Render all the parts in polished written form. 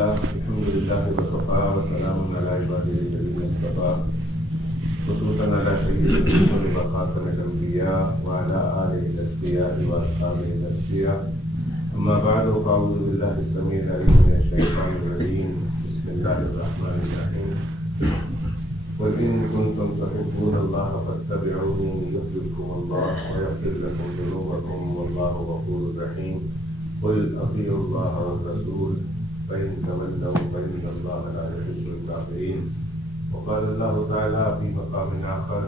لله الحمد لله وكفى وسلام على عباده الذين اصطفى خصوصا على سيد الرسل وخاتم الانبياء وعلى اله الاصفياء واصحابه الاصفياء اما بعد فاعوذ بالله السميع العليم من الشيطان الرجيم بسم الله الرحمن الرحيم وإن كنتم تحبون الله فاتبعوني يحببكم الله ويغفر لكم ذنوبكم والله غفور رحيم قل أطيعوا الله والرسول فإن تولوا فإن الله لا يحب الكافرين وقال الله تعالى في مقام آخر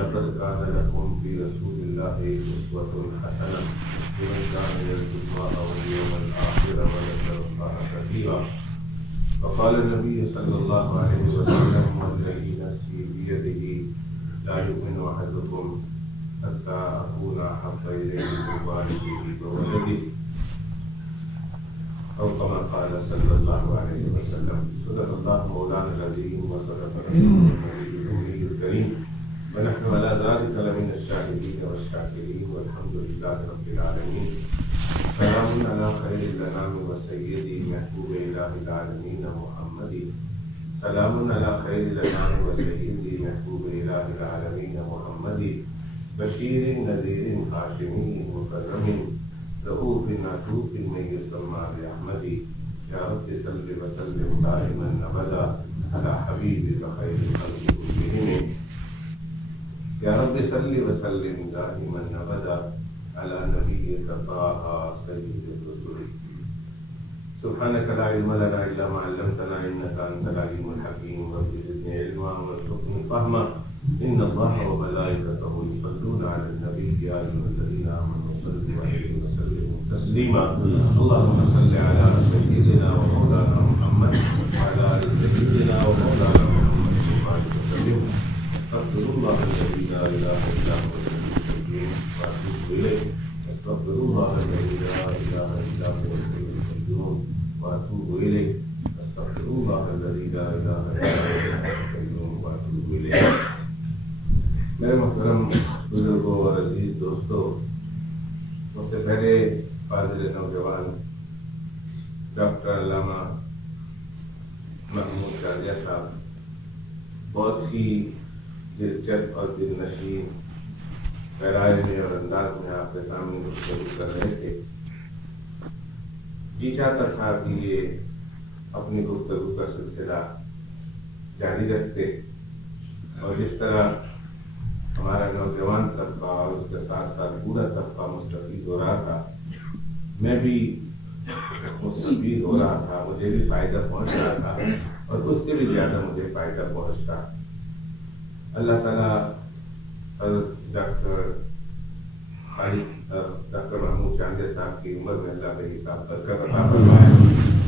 لقد كان لكم في رسول الله أسوة حسنة لمن كان يرجو الله واليوم الآخر وذكر الله كثيرا وقال النبي صلى الله عليه وسلم والذي نفسي بيده لا يؤمن أحدكم حتى أكون أحب إليه من والده وولده أو كما قال صلى الله عليه وسلم صدق الله مولانا العظيم وصدق رسوله النبي الكريم ونحن على ذلك لمن الشاهدين والشاكرين والحمد لله رب العالمين سلام على خير الأنام وسيدي محبوب إله العالمين محمد سلام على خير الأنام وسيدي محبوب إله العالمين محمد بشير نذير هاشمي مكرم رؤوف عطوف من يسمى بأحمد يا رب صل وسلم دائما أبدا على حبيبك خير الخلق كلهم يا رب صل وسلم دائما أبدا على نبيك طه سيد الرسل سبحانك لا علم لنا إلا ما علمتنا إنك أنت العليم الحكيم رب زدني علما وارزقني فهما إن الله وملائكته يصلون على النبي يا أيها الذين آمنوا صلوا عليه وسلموا تسليما اللهم صل على سيدنا ومولانا محمد وعلى آل سيدنا ومولانا محمد وعلى وسلم استغفر الله الذي لا إله إلا هو وأتوب إليه استغفر الله الذي لا إله إلا هو الحي القيوم وأتوب إليه استغفر الله الذي لا إله إلا هو الحي القيوم وأتوب إليه میرے محترم بزرگوں اور عزیز دوستوں، مجھ سے پہلے فاضل نوجوان ڈاکٹر علامہ محمود شاہجہاں صاحب بہت ہی دلچسپ اور دل نشین پیرائے میں اور انداز میں آپ کے سامنے گفتگو کر رہے تھے۔ جی چاہتا تھا کہ یہ اپنی گفتگو کا سلسلہ جاری رکھتے اور جس طرح ہمارا نوجوان طبقہ اور اس کے ساتھ ساتھ پورا طبقہ مستفید ہو رہا تھا، میں بھی مستفید ہو رہا تھا، مجھے بھی فائدہ پہنچ رہا تھا اور اس سے بھی زیادہ مجھے فائدہ پہنچتا۔ اللہ تعالیٰ ڈاکٹر محمود شاہجہاں صاحب کی عمر میں اللہ کے حساب برکت عطا فرمائے،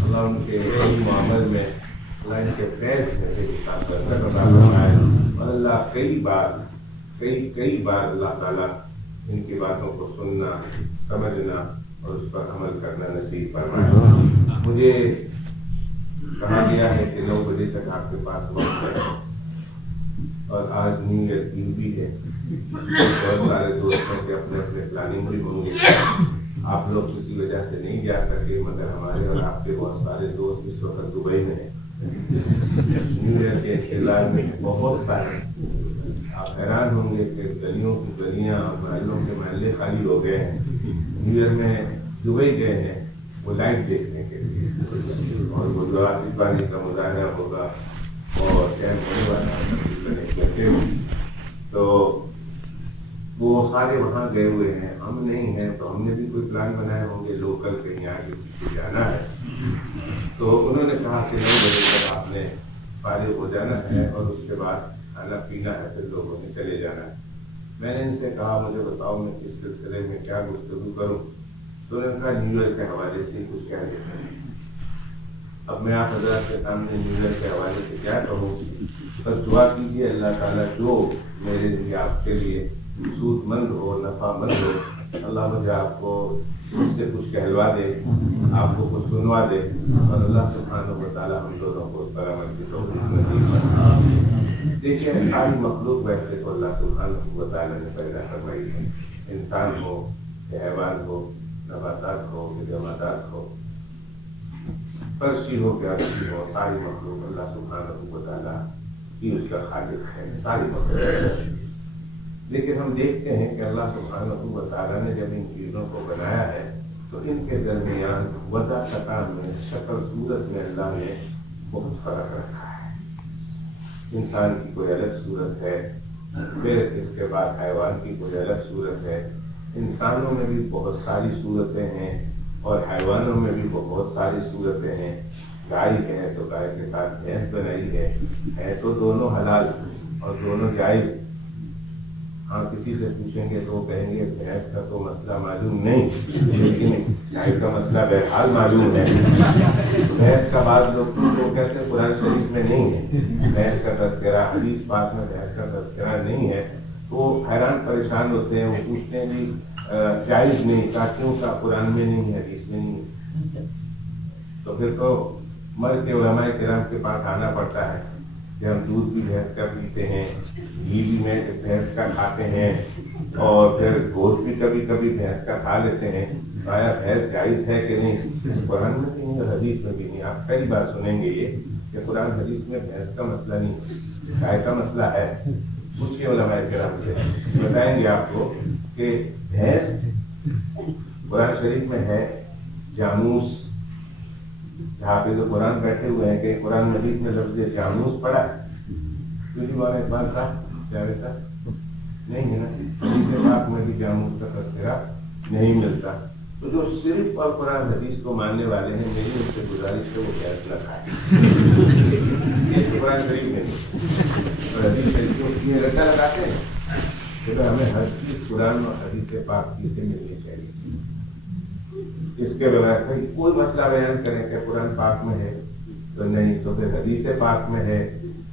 اللہ ان کے علم و عمل میں، اللہ ان کے فیض میں سے حساب برکت عطا فرمائے اور اللہ کئی بار اللہ تعالیٰ ان کی باتوں کو سننا، سمجھنا اور اس پر عمل کرنا نصیب فرمائے۔ مجھے کہا گیا ہے کہ 9 بجے تک آپ کے پاس وقت ہے اور آج نیو ایئر ایو بھی ہے، بہت سارے دوستوں کے اپنے پلاننگ بھی ہوں گے، آپ لوگ کسی وجہ سے نہیں جا سکے، مگر ہمارے اور آپ کے بہت سارے دوست اس وقت دبئی میں ہیں، نیو ایئر کے انتظار میں بہت سارے۔ آپ حیران ہوں گے کہ گلیوں کی گلیاں اور محلوں کے محلے خالی ہو گئے ہیں، نیو ایئر میں دبئی گئے ہیں وہ لائٹ دیکھنے کے لیے، اور وہ جو آتش بازی کا مظاہرہ ہوگا اور ٹائم ہونے والا لگے ہوں، تو وہ سارے وہاں گئے ہوئے ہیں، ہم نہیں ہیں، تو ہم نے بھی کوئی پلان بنائے ہوں گے لوکل کہیں آگے پیچھے جانا ہے، تو انہوں نے کہا کہ 9 بجے تک آپ نے فارغ ہو جانا ہے اور اس کے بعد کھانا پینا ہے، پھر لوگوں نے چلے جانا ہے۔ میں نے ان سے کہا مجھے بتاؤ میں اس سلسلے میں کیا گفتگو کروں، تو انہوں نے کہا نیو ایئر کے حوالے سے کچھ کہہ دیتے ہیں۔ اب میں آپ حضرات کے سامنے نیو ایئر کے حوالے سے کیا کہوں، بس دعا کیجیے اللہ تعالیٰ جو میرے لیے آپ کے لیے سود مند ہو، نفع مند ہو، اللہ مجھے آپ کو اس سے کچھ کہلوا دے، آپ کو کچھ سنوا دے، اور اللہ سبحانہ و تعالیٰ ہم دونوں کو اس پر عمل کی توفیق نصیب فرمائے۔ دیکھیے ساری مخلوق ویسے تو اللہ سبحانہ و تعالیٰ نے پیدا فرمائی ہے، انسان ہو، حیوان ہو، نباتات ہو، جمادات ہو، فرشی ہو کہ عرشی ہو، ساری مخلوق اللہ سبحانہ و تعالیٰ کی اس کا خالق ہے، ساری مخلوق۔ لیکن ہم دیکھتے ہیں کہ اللہ سبحانہ و تعالیٰ نے جب ان چیزوں کو بنایا ہے تو ان کے درمیان وضع قطع میں، شکل صورت میں اللہ نے بہت فرق رکھا ہے۔ انسان کی کوئی الگ صورت ہے، پھر اس کے بعد حیوان کی کوئی الگ صورت ہے، انسانوں میں بھی بہت ساری صورتیں ہیں اور حیوانوں میں بھی بہت ساری صورتیں ہیں۔ گائے ہے تو گائے کے ساتھ بھینس بنائی ہے تو دونوں حلال اور دونوں جائز۔ ہاں کسی سے پوچھیں گے تو کہیں گے بھینس کا تو مسئلہ معلوم نہیں، لیکن گائے کا مسئلہ بہرحال معلوم ہے۔ بھینس کا بعض لوگ کو کہتے ہیں قرآن شریف میں نہیں ہے بھینس کا تذکرہ، حدیث پاک میں بھینس کا تذکرہ نہیں ہے، تو وہ حیران پریشان ہوتے ہیں، وہ پوچھتے ہیں جی جائز نہیں کیوں کا قرآن میں نہیں ہے، حدیث میں نہیں ہے؟ تو پھر تو مرد کے علماء کرام کے پاس آنا پڑتا ہے کہ ہم دودھ بھی بھینس کا پیتے ہیں، گھی بھی میں بھینس کا کھاتے ہیں، اور پھر گوشت بھی کبھی کبھی بھینس کا کھا لیتے ہیں، آیا بھینس جائز ہے کہ نہیں؟ قرآن میں بھی نہیں اور حدیث میں بھی نہیں۔ آپ کئی بار سنیں گے یہ کہ قرآن حدیث میں بھینس کا مسئلہ نہیں، گائے کا مسئلہ ہے۔ پوچھیے علماء کرام سے، بتائیں گے آپ کو کہ بھینس قرآن شریف میں ہے جاموس۔ حافظ قرآن بیٹھے ہوئے ہیں کہ قرآن مجید میں لفظ جاموس پڑھا ہے؟ کیونکہ مولانا اقبال صاحب جاوید صاحب نہیں ہے نا، حدیث پاک میں بھی جاموس کا تذکرہ نہیں ملتا۔ تو جو صرف اور قرآن حدیث کو ماننے والے ہیں، میری ان سے گزارش ہے وہ فیصلہ کھائے اس قرآن شریف میں اور حدیث شریف کو اس میں رٹا لگاتے ہیں کہ ہمیں ہر چیز قرآن اور حدیث پاک کی سے ملنی چاہیے۔ اس کے بغیر کوئی مسئلہ بیان کریں کہ قرآن پاک میں ہے تو نہیں، تو پھر حدیث پاک میں ہے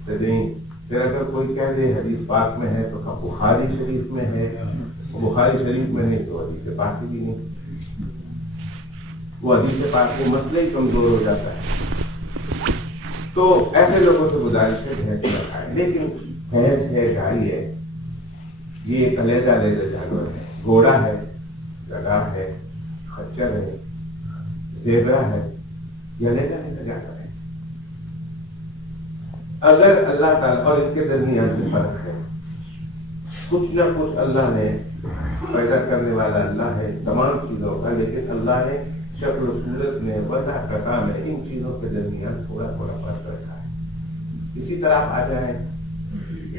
تو نہیں، پھر اگر کوئی کہہ دے حدیث پاک میں ہے تو بخاری شریف میں ہے، بخاری شریف میں نہیں تو حدیث پاک بھی نہیں، وہ حدیث پاک کو مسئلہ ہی کمزور ہو جاتا ہے۔ تو ایسے لوگوں سے گزارش ہے بھینس نہ کھائیں، لیکن بھینس ہے، گائے ہے، یہ ایک علیحدہ علیحدہ جانور ہے۔ گھوڑا ہے، گدھا ہے، خچر ہے، زیبرا ہے، یہ علیحدہ علیحدہ جانور ہے۔ اگر اللہ تعالیٰ اور اس کے درمیان بھی فرق ہے، کچھ نہ کچھ اللہ نے پیدا کرنے والا اللہ ہے تمام چیزوں کا، لیکن اللہ نے شکل و صورت میں، وضع قطع میں ان چیزوں کے درمیان تھوڑا تھوڑا فرق رکھا ہے۔ اسی طرح آ جائیں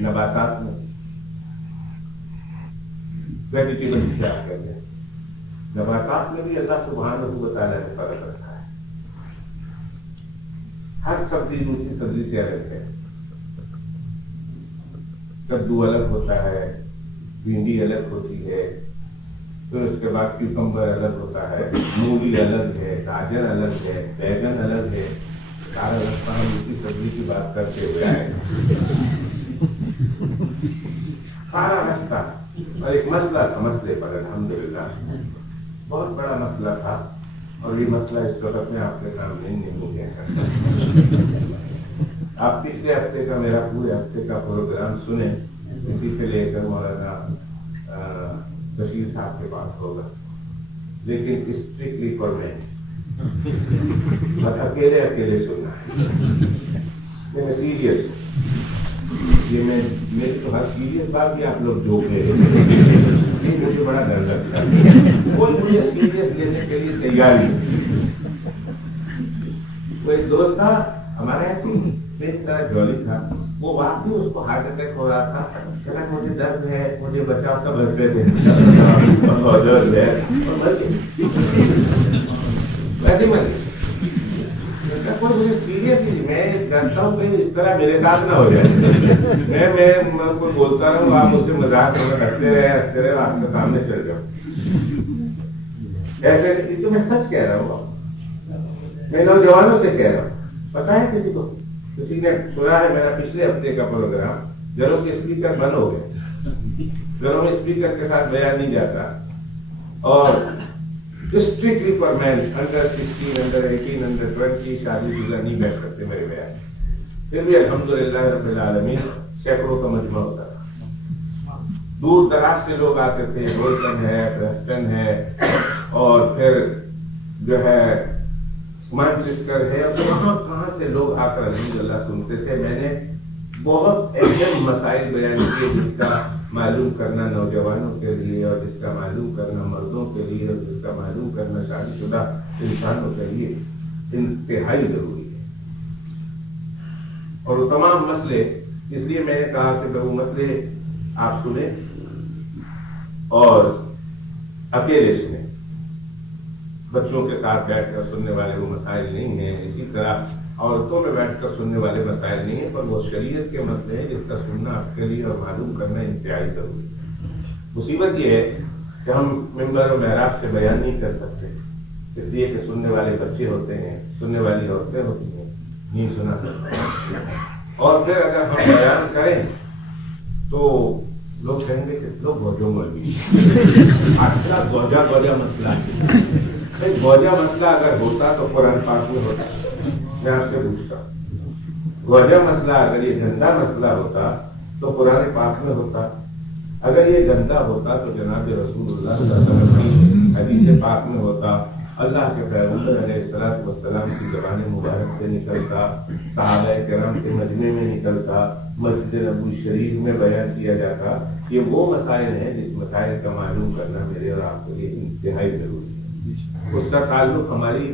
نباتات میں، ویجیٹیبل کیا کہتے ہیں، نباتات میں بھی اللہ سبحانہ و تعالیٰ نے فرق رکھا ہے۔ ہر سبزی دوسری سبزی سے الگ ہے، کدو الگ ہوتا ہے، بھنڈی الگ ہوتی ہے، پھر اس کے بعد کیوکمبر الگ ہوتا ہے، مولی الگ ہے، گاجر الگ ہے، بیگن الگ ہے، سارا رستہ ہم اسی سبزی کی بات کرتے ہوئے آئے، سارا رستہ۔ اور ایک مسئلہ تھا، مسئلے پر الحمدللہ بہت بڑا مسئلہ تھا، اور یہ مسئلہ اس وقت میں آپ کے سامنے نہیں کہہ سکتا۔ آپ پچھلے ہفتے کا میرا پورے ہفتے کا پروگرام سنیں، اسی سے لے کر مولانا بشیر صاحب کے پاس ہوگا، لیکن اسٹرکٹلی فار مین، اکیلے اکیلے سننا ہے، میں سیریس یہ میری تو ہر سیریس بات بھی آپ لوگ جو کہہ رہے ہیں، مجھے بڑا ڈر لگتا ہے، کوئی مجھے سیریس لینے کے لیے تیار نہیں۔ کوئی دوست تھا ہمارے ایسی ایک طرح جولی تھا، وہ واقعی اس کو ہارٹ اٹیک ہو رہا تھا، کہنا مجھے درد ہے، مجھے بچاؤ، سب ہنستے تھے، ویسے کوئی مجھے سیریس ہی، میں ڈرتا ہوں کہیں اس طرح میرے ساتھ نہ ہو جائے، میں کوئی بولتا رہوں، آپ مجھ سے مذاق ہنستے رہے، آپ کے سامنے چل جاؤ، ایسے نہیں تو میں سچ کہہ رہا ہوں، میں نوجوانوں سے کہہ رہا ہوں، پتا ہے کسی کو، کسی نے سنا ہے میرا پچھلے ہفتے کا پروگرام، گھروں کے اسپیکر بند ہو گئے، گھروں میں اسپیکر کے ساتھ بیان نہیں جاتا، اور strictly for men, under 16 under 18 under 20 شادی شدہ نہیں بیٹھ سکتے میرے بیان، پھر بھی الحمدللہ رب العالمین سینکڑوں کا مجمع ہوتا تھا، دور دراز سے لوگ آتے تھے، بولٹن ہے، پریسٹن ہے، اور پھر جو ہے مانچسٹر ہے، اور کہاں کہاں سے لوگ آ کر الحمدللہ سنتے تھے۔ میں نے بہت اہم مسائل بیان کیے جس کا معلوم کرنا نوجوانوں کے لیے، اور جس کا معلوم کرنا مردوں کے لیے، اور جس کا معلوم کرنا شادی شدہ انسانوں کے لیے انتہائی ضروری ہے۔ اور وہ تمام مسئلے، اس لیے میں نے کہا کہ وہ مسئلے آپ سنیں اور اکیلے سنیں، بچوں کے ساتھ بیٹھ کر سننے والے وہ مسائل نہیں ہیں، اسی طرح عورتوں میں بیٹھ کر سننے والے مسائل نہیں ہیں، پر وہ شریعت کے مسئلے ہیں جس کا سننا آپ کے لیے اور معلوم کرنا انتہائی ضروری ہے۔ مصیبت یہ ہے کہ ہم ممبر و محراب سے بیان نہیں کر سکتے، اس لیے کہ سننے والے بچے ہوتے ہیں، سننے والی عورتیں ہوتی ہیں، نہیں سنا سکتے، اور پھر اگر ہم بیان کریں تو لوگ کہیں گے کہ لوگ گوجوں مولوی اچھا گوجا مسئلہ ہے۔ گوجا مسئلہ اگر ہوتا تو قرآن پاک میں ہوتا۔ میں آپ سے پوچھتا ہوں، گوجا مسئلہ اگر یہ گندا مسئلہ ہوتا تو قرآن پاک میں ہوتا؟ اگر یہ گندا ہوتا تو جناب رسول اللہ صلی اللہ علیہ وسلم کی حدیث پاک میں ہوتا، اللہ کے پیغمبر علیہ الصلوۃ والسلام کی زبان مبارک سے نکلتا، صحابہ کرام کے مجمع میں نکلتا، مسجد نبوی شریف میں بیان کیا جاتا۔ یہ وہ مسائل ہیں جس مسائل کا معلوم کرنا میرے اور آپ کے لیے انتہائی ضروری ہے۔ اس کا تعلق ہماری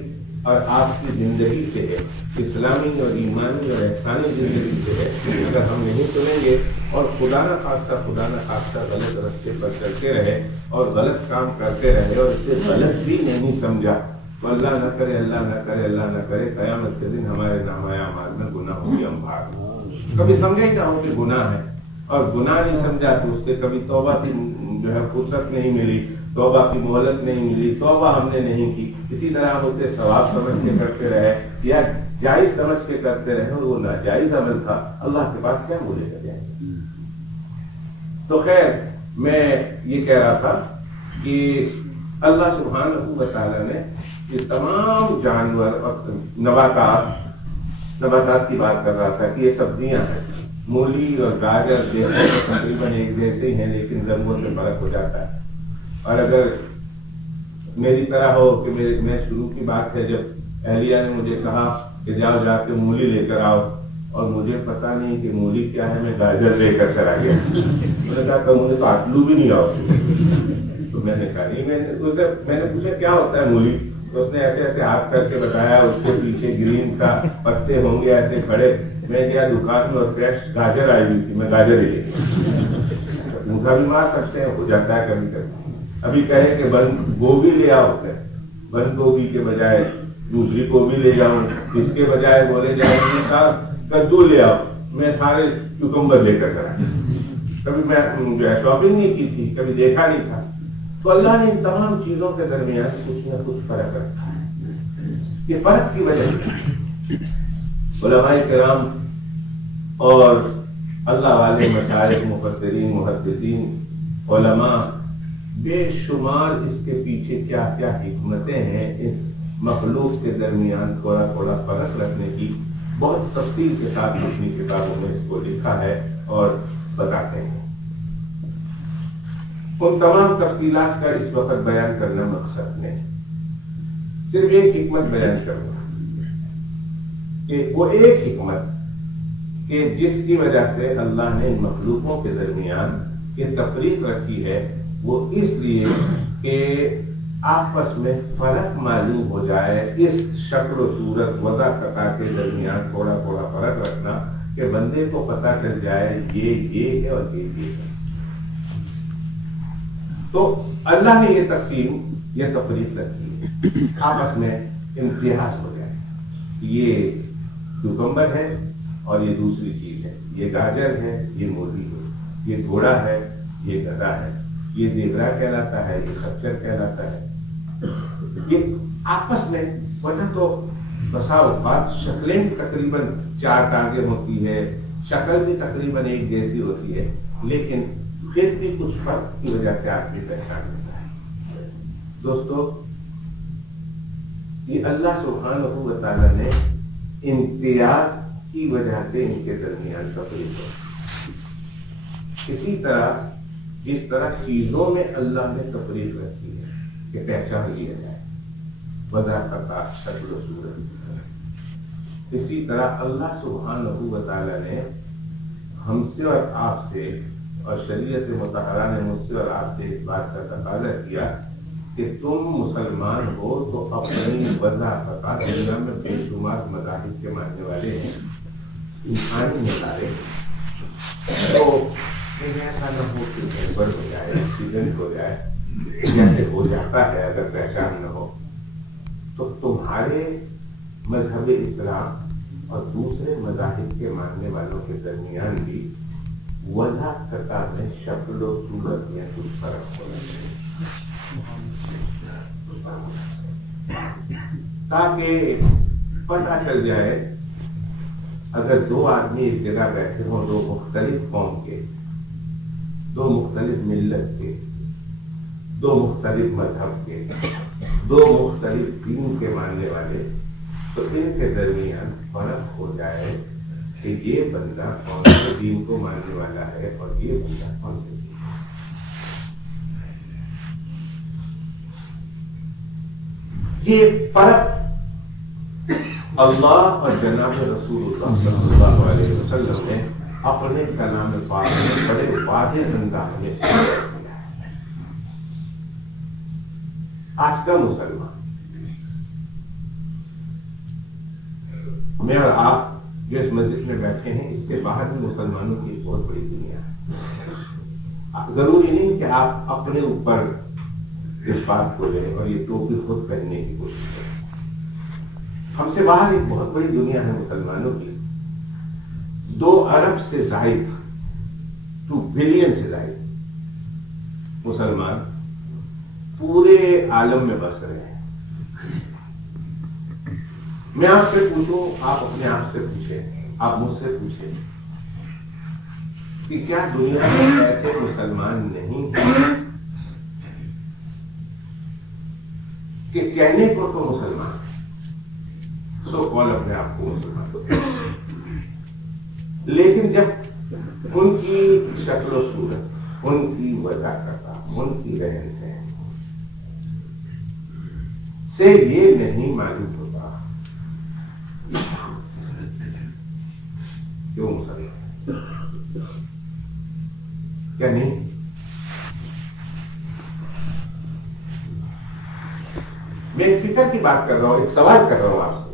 اور آپ کی زندگی سے ہے، اسلامی اور ایمانی اور احسانی زندگی سے ہے۔ اگر ہم نہیں سنیں گے اور خدا نہ خواستہ غلط راستے پر چلتے رہے اور غلط کام کرتے رہے اور اسے غلط بھی نہیں سمجھا تو اللہ نہ کرے قیامت کے دن ہمارے نامۂ اعمال میں گناہ ہو گیا، ہم بھاگ کبھی سمجھے ہی نہ ہو کہ گناہ ہے، اور گناہ نہیں سمجھا تو اس سے کبھی توبہ کی فرصت نہیں ملی، توبہ کی مہلت نہیں ملی، توبہ ہم نے نہیں کی۔ اسی طرح ہم اسے ثواب سمجھ کے کرتے رہے یا جائز سمجھ کے کرتے رہے اور وہ ناجائز عمل تھا، اللہ کے پاس کیا بولے گا جائے۔ تو خیر، میں یہ کہہ رہا تھا کہ اللہ سبحانہ و تعالیٰ نے یہ تمام جانور اور نباتات کی بات کر رہا تھا کہ یہ سبزیاں ہیں، مولی اور گاجر دیکھنے تو تقریباً ایک جیسے ہی ہیں، لیکن رنگوں سے فرق ہو جاتا ہے۔ اور اگر میری طرح ہو کہ میں شروع کی بات ہے جب اہلیہ نے مجھے کہا کہ جاؤ جا کے مولی لے کر آؤ، اور مجھے پتا نہیں کہ مولی کیا ہے، میں گاجر لے کر چلا گیا۔ میں نے کہا کہ مجھے تو آلو بھی نہیں آؤ، تو میں نے کہا نہیں، میں نے پوچھا کیا ہوتا ہے مولی، تو اس نے ایسے ایسے ہاتھ کر کے بتایا، اس کے پیچھے گرین کا پتے ہوں گے ایسے کھڑے۔ میں گیا دکان میں اور فریش گاجر آئی ہوئی تھی، میں گاجر ہی لے گیا۔ مونگا بھی مار سکتے ہیں، ہو جاتا ہے کبھی کبھی۔ ابھی کہے کہ بند گوبھی لے آؤ، بند گوبھی کے بجائے دوسری گوبھی لے جاؤں، اس کے بجائے بولے جائے کدو لے آؤ، میں سارے کیوکمبر لے کر کرا۔ کبھی میں جو ہے شاپنگ نہیں کی تھی، کبھی دیکھا نہیں تھا۔ تو اللہ نے ان تمام چیزوں کے درمیان کچھ نہ کچھ فرق رکھا ہے۔ یہ فرق کی وجہ سے علماء کرام اور اللہ والے مشائخ، مفسرین، محدثین، علماء بے شمار اس کے پیچھے کیا کیا حکمتیں ہیں اس مخلوق کے درمیان تھوڑا تھوڑا فرق رکھنے کی، بہت تفصیل کے ساتھ اپنی کتابوں میں اس کو لکھا ہے اور بتاتے ہیں۔ ان تمام تفصیلات کا اس وقت بیان کرنا مقصد نہیں، صرف ایک حکمت بیان کروں کہ وہ ایک حکمت کہ جس کی وجہ سے اللہ نے مخلوقوں کے درمیان یہ تفریق رکھی ہے، وہ اس لیے کہ آپس میں فرق معلوم ہو جائے، اس شکل و صورت وضع قطع کے درمیان تھوڑا تھوڑا فرق رکھنا کہ بندے کو پتہ چل جائے یہ ہے اور یہ ہے۔ تو اللہ نے یہ تقسیم، یہ تفریق رکھی ہے، آپس میں امتیاز ہو جائے، یہ کیوکمبر ہے اور یہ دوسری چیز ہے، یہ گاجر ہے، یہ مولی ہے، یہ گھوڑا ہے، یہ گدھا ہے، یہ زیبرا کہلاتا ہے، یہ خچر کہلاتا ہے۔ یہ آپس میں وجہ تو بسا اوقات شکلیں تقریباً 4 ٹانگیں ہوتی ہے، شکل بھی تقریباً ایک جیسی ہوتی ہے، لیکن پھر بھی کچھ فرق کی وجہ سے آدمی پہچان لیتا ہے۔ دوستو، یہ اللہ سبحانہ و تعالیٰ نے امتیاز کی وجہ سے ان کے درمیان تفریق ہو۔ اسی طرح جس طرح چیزوں میں اللہ نے تفریق رکھی ہے کہ پہچان لیا جائے، وضع قطع شکل و صورت. اسی طرح اللہ سبحانہ و تعالی نے ہم سے اور آپ سے اور شریعت مطہرہ نے مجھ سے اور آپ سے اس بات کا تقاضا کیا کہ تم مسلمان ہو تو اپنی وضع قطع دنیا میں بے شمار مذاہب کے ماننے والے ہیں انسانی نظارے تو ایسا نہ ہو کہ گڑبڑ ہو جائے ایکسیڈنٹ ہو جائے جیسے ہو جاتا ہے اگر پہچان نہ ہو تو تمہارے مذہب اسلام اور دوسرے مذاہب کے ماننے والوں کے درمیان بھی وضع قطع میں شکل و صورت میں کچھ فرق ہونا چاہیے تاکہ پتہ چل جائے اگر دو آدمی ایک جگہ بیٹھے ہوں دو مختلف قوم کے دو مختلف ملت کے دو مختلف مذہب کے دو مختلف دین کے ماننے والے تو ان کے درمیان فرق ہو جائے کہ یہ بندہ کون سے دین کو ماننے والا ہے اور یہ بندہ کون سے دین. یہ فرق اللہ اور جناب رسول اللہ صلی اللہ علیہ وسلم نے اپنے کلام پاک میں بڑے واضح انداز میں کیا ہے. آج کا مسلمان میں اور آپ جو اس مسجد میں بیٹھے ہیں اس کے باہر بھی مسلمانوں کی بہت بڑی دنیا ہے. ضروری نہیں کہ آپ اپنے اوپر اس بات کو لیں اور یہ ٹوپی خود پہننے کی کوشش کریں. ہم سے باہر ایک بہت بڑی دنیا ہے مسلمانوں کی. 2 ارب سے زائد 2 بلین سے زائد مسلمان پورے عالم میں بس رہے ہیں. میں آپ سے پوچھوں آپ اپنے آپ سے پوچھیں آپ مجھ سے پوچھیں کہ کیا دنیا میں ایسے مسلمان نہیں ہیں کہ کہنے کو تو مسلمان سو کال اپنے آپ کو مسلمان لیکن جب ان کی شکل و صورت ان کی وضع قطع ان کی رہن سہن سے یہ نہیں معلوم ہوتا کیوں مسلمان کیا نہیں. میں ایک فکر کی بات کر رہا ہوں ایک سوال کر رہا ہوں آپ سے.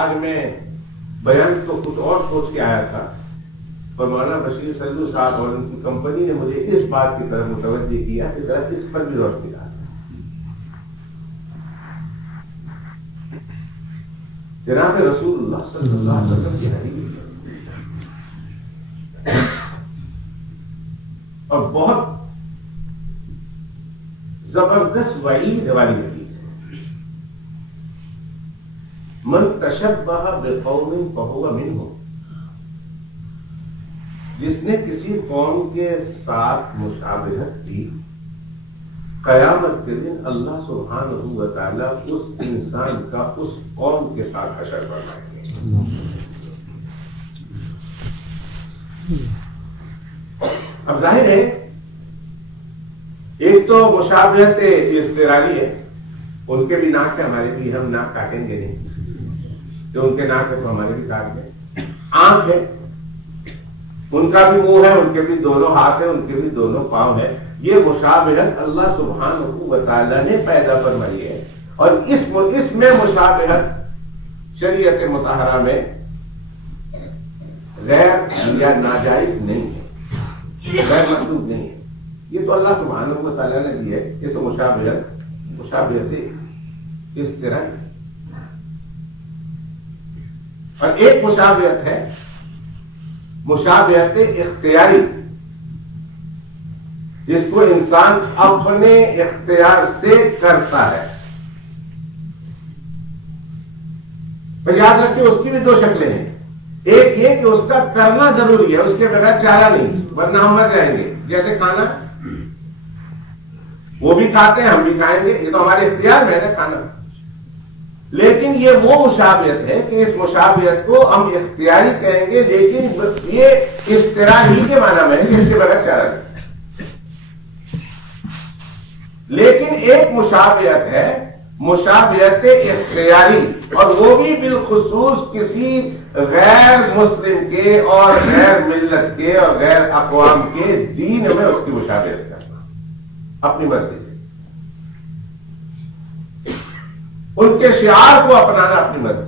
آج میں بیان تو کچھ اور سوچ کے آیا تھا اور مولانا بشیر سلو صاحب اور ان کی کمپنی نے مجھے اس بات کی طرف متوجہ کیا کہ ذرا اس پر بھی روشنی ڈالیں. جناب رسول اللہ صلی اللہ علیہ وسلم کی حدیث اور بہت زبردست وعید والی حدیث ہے. من تشبہ بقوم فہو منہم. جس نے کسی قوم کے ساتھ مشابہت کی قیامت کے دن اللہ سبحانہ و تعالی اس انسان کا اس قوم کے ساتھ حشر فرمائیں گے. اب ظاہر ہے ایک تو مشابہت اضطراری ہے. ان کے بھی ناک ہے ہمارے بھی ہم ناک کاٹیں گے نہیں تو ان کے ناک ہے تو ہمارے بھی کاٹ گئے. آنکھ ہے ان کا بھی منہ ہے ان کے بھی دونوں ہاتھ ہیں ان کے بھی دونوں پاؤں ہیں. یہ مشابہت اللہ سبحانہ و تعالی نے پیدا فرمائی ہے اور اس میں مشابہت شریعت مطہرہ میں غیر یا ناجائز نہیں ہے غیر مطلوب نہیں ہے. یہ تو اللہ سبحانہ و تعالی نے دی ہے. یہ تو مشابہت اس طرح اور ایک مشابہت ہے مشابہت اختیاری جس کو انسان اپنے اختیار سے کرتا ہے. پر یاد رکھیں اس کی بھی 2 شکلیں ہیں. ایک یہ کہ اس کا کرنا ضروری ہے اس کے بغیر چارہ نہیں ورنہ ہم مر جائیں گے. جیسے کھانا وہ بھی کھاتے ہیں ہم بھی کھائیں گے یہ تو ہمارے اختیار میں ہے نا کھانا. لیکن یہ وہ مشابہت ہے کہ اس مشابہت کو ہم اختیاری کہیں گے لیکن یہ اضطراری کے معنی میں ہے کہ اس کے بغیر چارہ نہیں. لیکن ایک مشابہت ہے مشابہت اختیاری، اور وہ بھی بالخصوص کسی غیر مسلم کے اور غیر ملت کے اور غیر اقوام کے دین میں اس کی مشابہت کرنا اپنی مرضی سے، ان کے شعار کو اپنانا اپنی مرضی سے۔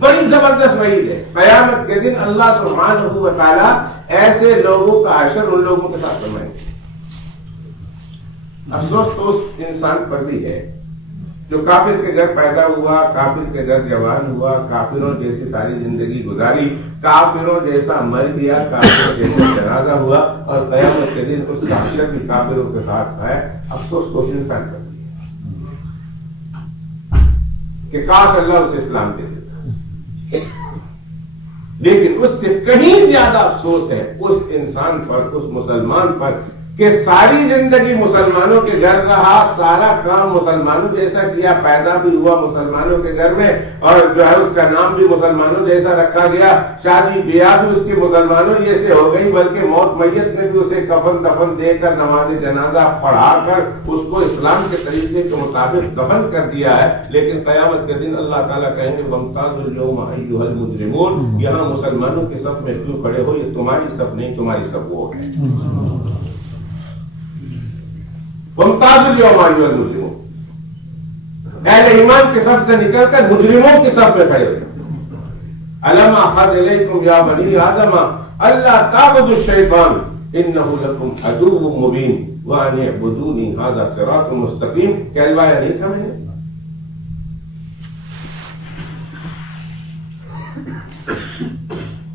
بڑی زبردست وعید ہے، قیامت کے دن اللہ سبحانہ و تعالیٰ ایسے لوگوں کا حشر ان لوگوں کے ساتھ فرمائیں گے۔ افسوس تو اس انسان پر بھی ہے جو کافر کے گھر پیدا ہوا، کافر کے گھر جوان ہوا، کافروں جیسی ساری زندگی گزاری، کافروں جیسا مر گیا، کافروں جیسا جنازہ ہوا، اور قیامت کے دن اس کا حشر بھی کافروں کے ساتھ ہے۔ افسوس تو اس انسان پر بھی ہے کہ کاش اللہ اسے اسلام دے دیتا، لیکن اس سے کہیں زیادہ افسوس ہے اس انسان پر، اس مسلمان پر، کہ ساری زندگی مسلمانوں کے گھر رہا، سارا کام مسلمانوں جیسا کیا، پیدا بھی ہوا مسلمانوں کے گھر میں، اور جو ہے اس کا نام بھی مسلمانوں جیسا رکھا گیا، شادی بیاہ بھی اس کی مسلمانوں جیسے ہو گئی، بلکہ موت میت میں بھی اسے کفن دفن دے کر نماز جنازہ پڑھا کر اس کو اسلام کے طریقے کے مطابق دفن کر دیا ہے، لیکن قیامت کے دن اللہ تعالیٰ کہیں گے وَامْتَازُوا الْيَوْمَ أَيُّهَا الْمُجْرِمُونَ، یہاں مسلمانوں کے صف میں کیوں کھڑے ہو، یہ تمہاری صف نہیں، تمہاری صف وہ ہے۔ ممتاز اليوم ایھا المجرمون، اہل ایمان کے صف سے نکل کر مجرموں کے صف میں کھڑے ہوئے۔ الم اعهد الیکم یا بنی آدم الا تعبدوا الشیطان انه لکم عدو مبین وان اعبدونی ھذا صراط مستقیم، کہلوایا نہیں تھا میں نے؟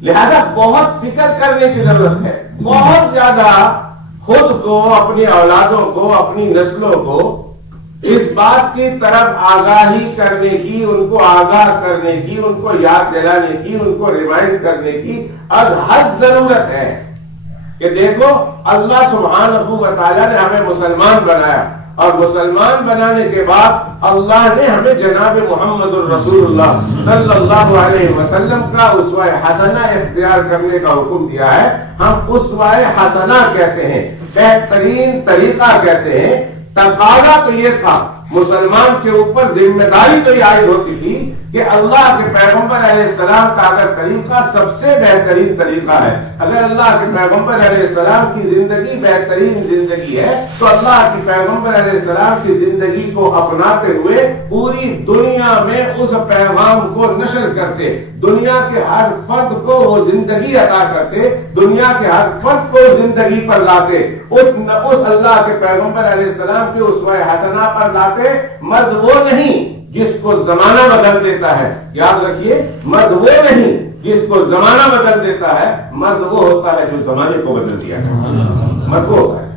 لہذا بہت فکر کرنے کی ضرورت ہے، بہت زیادہ خود کو، اپنی اولادوں کو، اپنی نسلوں کو اس بات کی طرف آگاہی کرنے کی، ان کو آگاہ کرنے کی، ان کو یاد دلانے کی، ان کو ریمائنڈ کرنے کی از حد ضرورت ہے کہ دیکھو اللہ سبحانہ و تعالیٰ نے ہمیں مسلمان بنایا، اور مسلمان بنانے کے بعد اللہ نے ہمیں جناب محمد الرسول اللہ صلی اللہ علیہ وسلم کا اسوہ حسنہ اختیار کرنے کا حکم دیا ہے۔ ہم اسوہ حسنہ کہتے ہیں، بہترین طریقہ کہتے ہیں۔ تقاضا تو یہ تھا، مسلمان کے اوپر ذمہ داری تو یہ عائد ہوتی تھی کہ اللہ کے پیغمبر علیہ السلام کا اگر طریقہ سب سے بہترین طریقہ ہے، اگر اللہ کے پیغمبر علیہ السلام کی زندگی بہترین زندگی ہے، تو اللہ کے پیغمبر علیہ السلام کی زندگی کو اپناتے ہوئے پوری دنیا میں اس پیغام کو نشر کرتے، دنیا کے ہر فرد کو وہ زندگی عطا کرتے، دنیا کے ہر فرد کو زندگی پر لاتے، اس اللہ کے پیغمبر علیہ السلام کے اسوہ حسنہ پر لاتے۔ مرد وہ نہیں جس کو زمانہ بدل دیتا ہے، یاد رکھیے، مرد وہ نہیں جس کو زمانہ بدل دیتا ہے، مرد وہ ہوتا ہے جو زمانے کو بدل دیا ہے، مرد وہ ہوتا ہے۔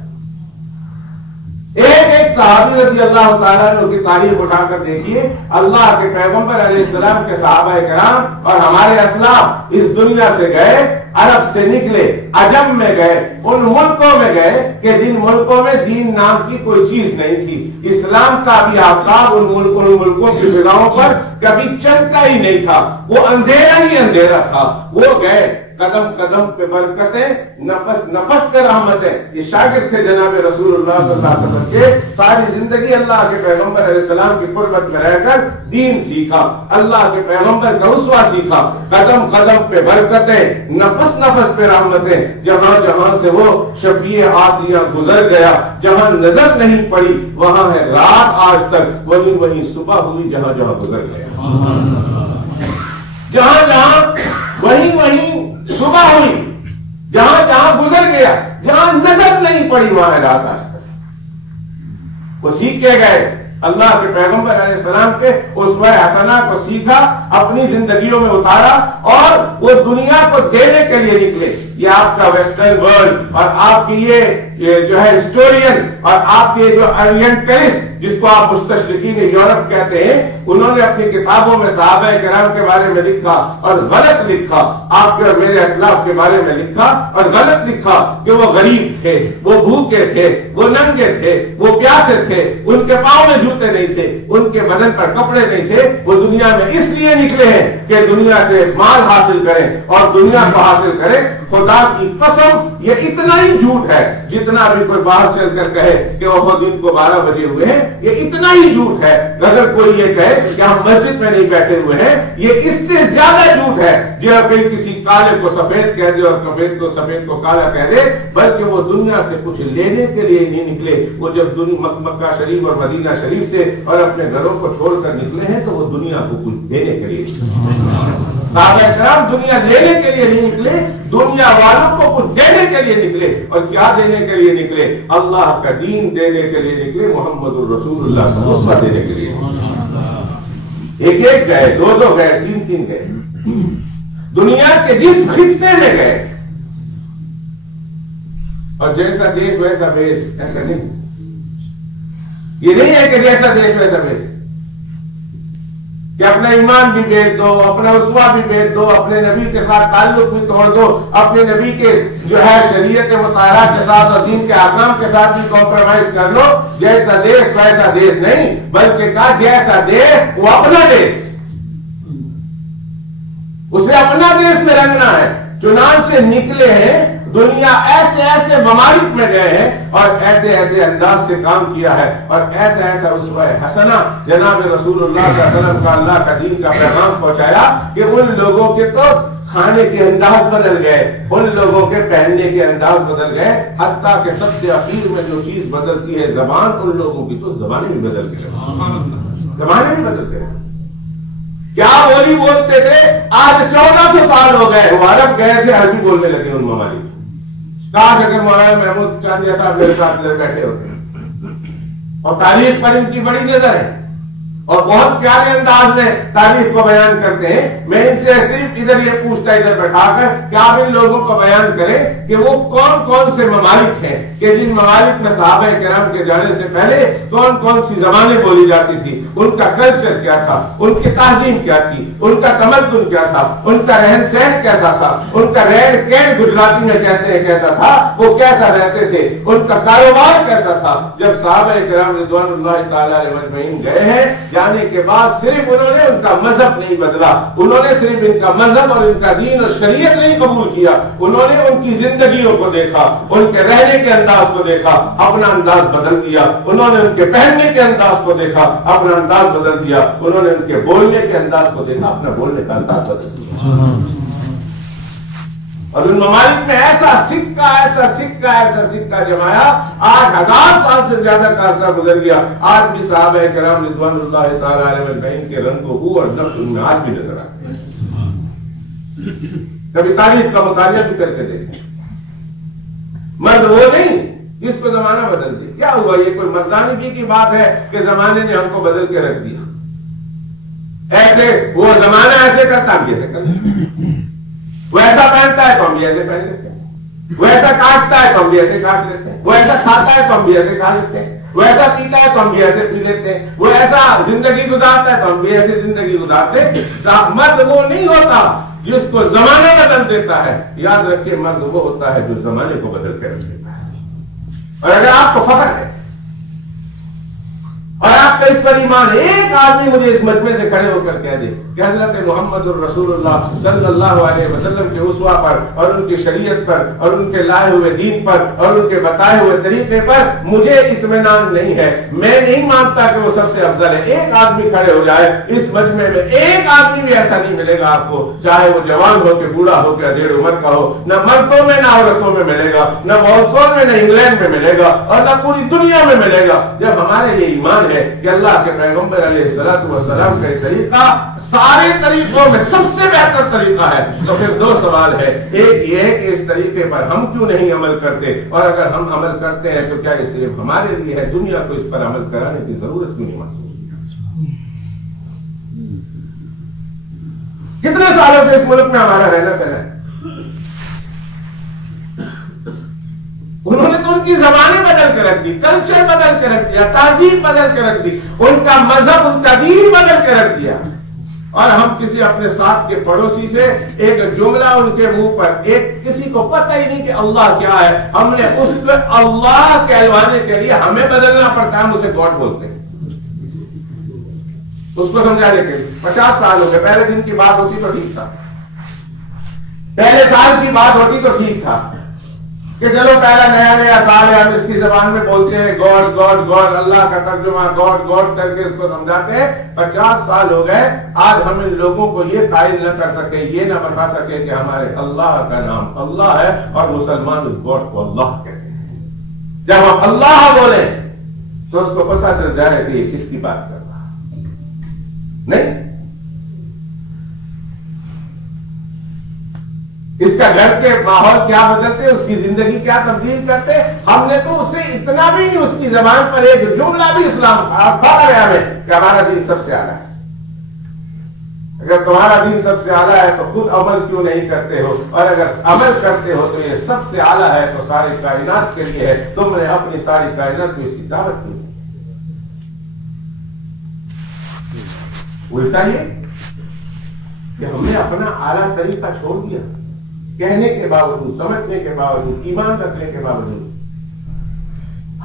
ایک صحابی رضی اللہ تعالیٰ عنہ کی تاریخ اٹھا کر دیکھیے، اللہ کے پیغمبر علیہ السلام کے صحابہ کرام اور ہمارے اسلاف اس دنیا سے گئے، عرب سے نکلے، عجم میں گئے، ان ملکوں میں گئے کہ جن ملکوں میں دین نام کی کوئی چیز نہیں تھی، اسلام کا بھی آفتاب ان ملکوں کی فضاؤں پر کبھی چمکا ہی نہیں تھا، وہ اندھیرا ہی اندھیرا تھا۔ وہ گئے، قدم قدم پہ برکتیں، نفس نفس پہ رحمتیں، یہ شاگرد تھے جناب رسول اللہ صلی اللہ علیہ وسلم کے، ساری زندگی اللہ کے پیغمبر علیہ السلام کی قربت میں رہ کر دین سیکھا، اللہ کے پیغمبر کا اسوہ سیکھا، قدم قدم پہ برکتیں، نفس نفس پہ رحمتیں، جہاں جہاں سے وہ شفیع آسیہ گزر گیا، جہاں نظر نہیں پڑی وہاں ہے رات آج تک، وہیں وہیں صبح ہوئی جہاں جہاں گزر گیا، جہاں جہاں وہیں وہیں صبح ہوئی، جہاں جہاں گزر گیا، جہاں نظر نہیں پڑی وہاں رات آج تک۔ وہ سیکھ کے گئے، اللہ کے پیغمبر علیہ السلام کے اسوہ حسنہ کو سیکھا، اپنی زندگیوں میں اتارا، اور وہ دنیا کو دینے کے لیے نکلے۔ یہ آپ کا ویسٹرن ورلڈ اور آپ کی یہ جو ہے ہسٹورین اور آپ کے جو اورینٹلسٹ جس کو آپ مستشرقین یورپ کہتے ہیں، انہوں نے اپنی کتابوں میں صحابہ کرام کے بارے میں لکھا اور غلط لکھا، آپ کے اور میرے اسلاف کے بارے میں لکھا اور غلط لکھا کہ وہ غریب تھے، وہ بھوکے تھے، وہ ننگے تھے، وہ پیاسے تھے، ان کے پاؤں میں جوتے نہیں تھے، ان کے بدن پر کپڑے نہیں تھے، وہ دنیا میں اس لیے نکلے ہیں کہ دنیا سے مال حاصل کریں اور دنیا کو حاصل کریں، خدا کی قسم یہ اتنا ہی جھوٹ ہے جتنا بھی کوئی باہر چل کر کہے کہ وہ دن کو 12 بجے ہوئے ہیں، یہ اتنا ہی جھوٹ ہے۔ اگر کوئی یہ کہے کہ ہم مسجد میں نہیں بیٹھے ہوئے ہیں، یہ اس سے زیادہ جھوٹ ہے جو کہیں کسی کالے کو سفید کہہ دے اور سفید کو کالا کہہ دے، بلکہ وہ دنیا سے کچھ لینے کے لیے نہیں نکلے۔ وہ جب مکہ شریف اور مدینہ شریف سے اور اپنے گھروں کو چھوڑ کر نکلے ہیں تو وہ دنیا کو کچھ دینے کے لیے، صحابہ کرام دنیا لینے کے لیے نہیں نکلے، دنیا والوں کو کچھ دینے کے لیے نکلے۔ اور کیا دینے کے لیے نکلے؟ اللہ کا دین دینے کے لیے نکلے، محمد الرسول اللہ کا اسوہ دینے کے لیے۔ ایک ایک گئے، دو گئے، تین گئے، دنیا کے جس خطے میں گئے، اور جیسا دیش ویسا بیش، ایسا نہیں۔ یہ نہیں ہے کہ جیسا دیش ویسا بیش، کہ اپنا ایمان بھی بیچ دو، اپنا اسوہ بھی بیچ دو، اپنے نبی کے ساتھ تعلق بھی توڑ دو، اپنے نبی کے جو ہے شریعت مطہرہ کے ساتھ اور دین کے احکام کے ساتھ بھی کمپرومائز کر لو۔ جیسا دیش ویسا دیش نہیں، بلکہ کہا جیسا دیش وہ اپنا دیش، اسے اپنا دیش میں رنگنا ہے۔ چنانچہ نکلے ہیں، دنیا ایسے ایسے ممالک میں گئے ہیں اور ایسے ایسے انداز سے کام کیا ہے اور ایسا ایسا اسوہ حسنہ جناب رسول اللہ صلی اللہ علیہ وسلم کا اللہ کا دین کا پیغام پہنچایا کہ ان لوگوں کے تو کھانے کے انداز بدل گئے، ان لوگوں کے پہننے کے انداز بدل گئے، حتیٰ کہ سب سے اخیر میں جو چیز بدلتی ہے زبان، ان لوگوں کی تو زبانیں بھی بدل گئے، زبانیں بھی بدل گئے۔ کیا بولی بولتے تھے آج 1400 سال ہو گئے، وہ عرب گئے تھے عربی بولنے لگے ان ممالک۔ کاش اگر مولانا محمود چاندیا صاحب میرے ساتھ بیٹھے ہوتے، اور تاریخ پر ان کی بڑی نظر ہے اور بہت پیارے انداز میں تاریخ کو بیان کرتے ہیں۔ میں ان سے صرف ادھر یہ پوچھتا ادھر بیٹھا کر کہ آپ ان لوگوں کو بیان کریں کہ وہ کون کون سے ممالک ہیں کہ جن ممالک میں صحابہ کرام کے جانے سے پہلے کون کون سی زبانیں بولی جاتی تھی، ان کا کلچر کیا تھا، ان کی تہذیب کیا تھی، ان کا تمدن کیا تھا، ان کا رہن سہن کیسا تھا، ان کا رہن کہن گجراتی میں کہتے ہیں کیسا تھا، وہ کیسا رہتے تھے، ان کا کاروبار کیسا تھا۔ جب صحابہ کرام رضوان اللہ تعالی علیہ مجمعین گئے ہیں، جانے کے بعد صرف انہوں نے ان کا مذہب نہیں بدلا، انہوں نے صرف ان کا مذہب اور ان کا دین اور شریعت نہیں قبول کیا، انہوں نے ان کی زندگیوں کو دیکھا، ان کے رہنے کے انداز کو دیکھا، اپنا انداز بدل دیا، انہوں نے ان کے پہننے کے انداز کو دیکھا، اپنا انداز بدل دیا، انہوں نے ان کے بولنے کے انداز کو دیکھا، اپنا بولنے کا انداز بدل دیا۔ اور ان ممالک میں ایسا سکہ جمایا، 8000 سال سے زیادہ کا عرصہ گزر گیا، آج بھی صحابہ کرام رضوان اللہ تعالی علیہ مجمعین کے رنگ و بو اور نقش ان میں آج بھی نظر آتے ہیں۔ کبھی تاریخ کا مطالعہ بھی کر کے دیکھیں۔ مرد وہ نہیں جس کو زمانہ بدل دیا۔ کیا ہوا؟ یہ کوئی مردانگی کی بات ہے کہ زمانے نے ہم کو بدل کے رکھ دیا؟ ایسے وہ زمانہ ایسے کرتا ہم کیسے کریں؟ وہ ایسا پہنتا ہے تو ہم بھی ایسے پہن لیتے ہیں، وہ ایسا کاٹتا ہے تو ہم بھی ایسے کاٹ لیتے ہیں، وہ ایسا کھاتا ہے تو ہم بھی ایسے کھا لیتے ہیں، وہ ایسا پیتا ہے تو ہم بھی ایسے پی لیتے ہیں، وہ ایسا زندگی گزارتا ہے تو ہم بھی ایسے زندگی گزارتے ہیں۔ مرد وہ نہیں ہوتا جس کو زمانہ بدل دیتا ہے، یاد رکھیے مرد وہ ہوتا ہے جو زمانے کو بدل کے رکھ دیتا ہے۔ اور اگر آپ کو فخر ہے اور آپ کا اس پر ایمان ہے، ایک آدمی مجھے اس مجمع سے کھڑے ہو کر کہہ دے کہ حضرت محمد الرسول اللہ صلی اللہ علیہ وسلم کے اسوہ پر اور ان کی شریعت پر اور ان کے لائے ہوئے دین پر اور ان کے بتائے ہوئے طریقے پر مجھے اطمینان نہیں ہے، میں نہیں مانتا کہ وہ سب سے افضل ہے، ایک آدمی کھڑے ہو جائے اس مجمع میں، ایک آدمی بھی ایسا نہیں ملے گا آپ کو، چاہے وہ جوان ہو کہ بوڑھا ہو کہ ادھیڑ عمر کا ہو، نہ مردوں میں نہ عورتوں میں ملے گا، نہ وارسون میں نہ انگلینڈ میں ملے گا اور نہ پوری دنیا میں ملے گا۔ جب ہمارے یہ ایمان ہے کہ اللہ کے پیغمبر علیہ السلام کا طریقہ سارے طریقوں میں سب سے بہتر طریقہ ہے، تو پھر دو سوال ہے، ایک یہ ہے کہ اس طریقے پر ہم کیوں نہیں عمل کرتے، اور اگر ہم عمل کرتے ہیں تو کیا یہ صرف ہمارے لیے ہے، دنیا کو اس پر عمل کرانے کی ضرورت کیوں نہیں محسوس؟ کتنے سالوں سے اس ملک میں ہمارا رہنا پہنا ہے، انہوں نے تو ان کی زبانیں بدل کے رکھ دی، کلچر بدل کے رکھ دیا، تہذیب بدل کے رکھ دی، ان کا مذہب ان کا دین بدل کے رکھ دیا۔ اور ہم کسی اپنے ساتھ کے پڑوسی سے ایک جملہ ان کے منہ پر، ایک کسی کو پتہ ہی نہیں کہ اللہ کیا ہے، ہم نے اس کو اللہ کہلوانے کے لیے ہمیں بدلنا پڑتا ہے، ہم اسے گاڈ بولتے ہیں اس کو سمجھانے کے لیے۔ 50 سال ہو گئے، پہلے دن کی بات ہوتی تو ٹھیک تھا، پہلے سال کی بات ہوتی تو ٹھیک تھا کہ چلو پہلا نیا نیا سال ہے، ہم اس کی زبان میں بولتے ہیں گاڈ گاڈ گاڈ، اللہ کا ترجمہ گاڈ گاڈ کر کے اس کو سمجھاتے ہیں۔ 50 سال ہو گئے، آج ہم ان لوگوں کو یہ قائل نہ کر سکے، یہ نہ بتا سکے کہ ہمارے اللہ کا نام اللہ ہے اور مسلمان اس گاڈ کو اللہ کہتے ہیں۔ جب ہم اللہ بولیں تو اس کو پتا چل جائے کہ یہ کس کی بات کر رہا نہیں۔ اس کا گھر کے ماحول کیا بدلتے، اس کی زندگی کیا تبدیل کرتے، ہم نے تو اسے اتنا بھی نہیں، اس کی زبان پر ایک جملہ بھی اسلام کا ہمیں کہ ہمارا دین سب سے اعلیٰ ہے۔ اگر تمہارا دین سب سے اعلیٰ ہے تو خود عمل کیوں نہیں کرتے ہو، اور اگر عمل کرتے ہو تو یہ سب سے اعلیٰ ہے تو ساری کائنات کے لیے ہے، تم نے اپنی ساری کائنات کو اس کی دعوت کی۔ الٹا یہ کہ ہم نے اپنا اعلیٰ طریقہ چھوڑ دیا، کہنے کے باوجود، سمجھنے کے باوجود، ایمان رکھنے کے باوجود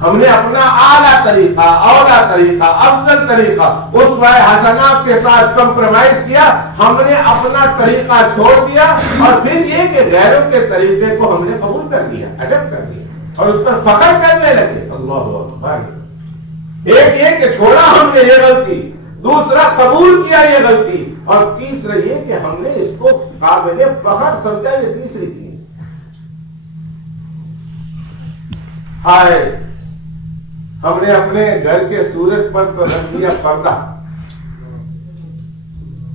ہم نے اپنا اعلیٰ طریقہ، اولا طریقہ، افضل طریقہ اسوہ حسنہ کے ساتھ کمپرومائز کیا۔ ہم نے اپنا طریقہ چھوڑ دیا اور پھر یہ کہ غیروں کے طریقے کو ہم نے قبول کر لیا، اڈاپٹ کر لیا اور اس پر فخر کرنے لگے۔ اللہ اکبر! ایک یہ کہ چھوڑا ہم نے یہ غلطی، دوسرا قبول کیا یہ غلطی، اور تیسرا یہ کہ ہم نے اس کو قابل فخر سمجھا، یہ تیسری چیز۔ ہائے، ہم نے اپنے گھر کے سورج پر تو رکھ دیا پردہ،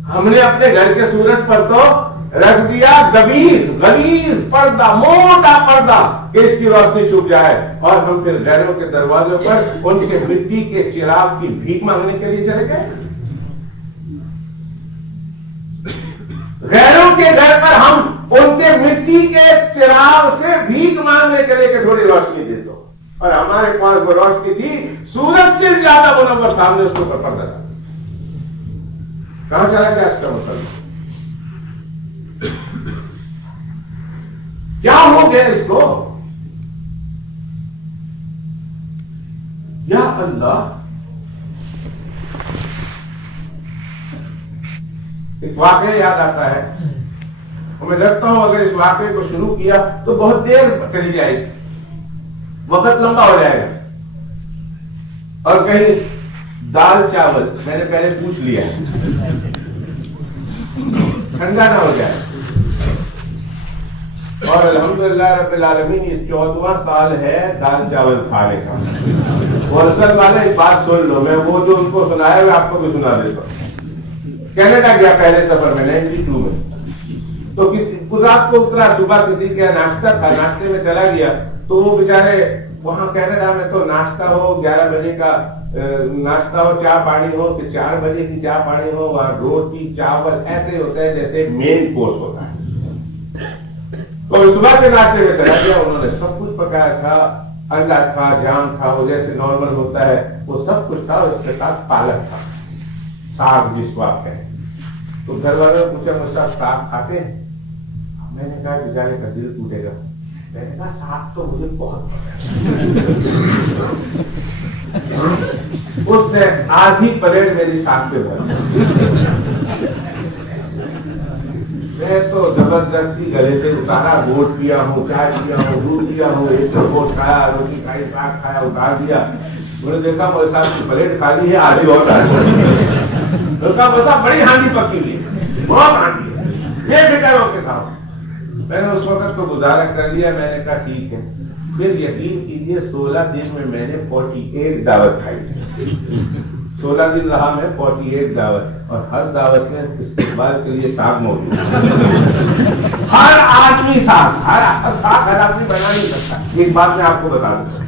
ہم نے اپنے گھر کے سورج پر تو رکھ دیا غلیظ پردہ، موٹا پردہ کہ اس کی روشنی چھپ جائے، اور ہم پھر غیروں کے دروازوں پر ان کے مٹی کے چراغ کی بھیک مانگنے کے لیے چلے گئے۔ غیروں کے گھر پر ہم ان کے مٹی کے چراغ سے بھیک مانگنے کے لیے کہ تھوڑی روشنی دے دو، اور ہمارے پاس وہ روشنی تھی سورج سے زیادہ منور تھا، ہم نے اس کو پردہ ڈالا۔ کہاں چلا گیا اس کا مسلمان؟ کیا ہو گیا اس کو؟ یا اللہ! ایک واقعہ یاد آتا ہے، میں لگتا ہوں اگر اس واقعے کو شروع کیا تو بہت دیر چلی جائے گی، وقت لمبا ہو جائے گا، اور کہیں دال چاول میں نے پہلے پوچھ لیا ٹھنڈا نہ ہو جائے۔ اور الحمدللہ رب العالمین یہ 14واں سال ہے دال چاول کھانے کا۔ اور اصل والے ایک بات سن لو، میں وہ جو ان کو سنایا میں آپ کو بھی سنا دیتا ہوں۔ کینیڈا گیا پہلے سفر میں 92 میں، تو رات کو اترا، صبح کسی کا ناشتہ تھا، ناشتے میں چلا گیا، تو وہ بیچارے وہاں کینیڈا میں تو ناشتہ ہو 11 بجے کا ناشتہ ہو، چائے پانی ہو کہ 4 بجے کی چائے پانی ہو، وہاں روٹی چاول ایسے ہوتا ہے جیسے مین کورس ہوتا ہے۔ تو صبح کے ناشتے میں چلا گیا، انہوں نے سب کچھ پکایا تھا، انڈا تھا، جام تھا، وہ جیسے نارمل ہوتا ہے وہ سب کچھ تھا، اس کے ساتھ پالک تھا، ساگ جس کو آپ کہیں۔ تو گھر والوں نے پوچھا مجھ سے آپ ساگ کھاتے ہیں؟ میں نے کہا بیچارے کا دل ٹوٹے گا، میں نے کہا ساگ تو مجھے بہت پسند ہے۔ اس نے آدھی پلیٹ میری ساگ سے بھر، میں تو زبردستی گلے سے اتارا، گوشت پیا ہوں، چائے پیا ہوں، دودھ پیا ہوں، ایک تو گوشت کھایا، روٹی کھائی، ساگ کھایا، اتار دیا۔ میں نے دیکھا میرے ساتھ کی پلیٹ کھالی ہے، آدھی اور بڑی ہانڈی پکی ہوئی ہے، بہت ہانڈی ہے، یہ فکر ہو کے تھا۔ میں نے اس وقت کو گزارا کر لیا، میں نے کہا ٹھیک ہے۔ پھر یقین کیجیے 16 دن میں میں نے 48 دعوت کھائی، 16 دن رہا میں 48 دعوت، اور ہر دعوت میں استقبال کے لیے ساگ موجود، ہر آدمی ساگ، ہر آدمی بنا نہیں سکتا۔ ایک بات میں آپ کو بتا دوں،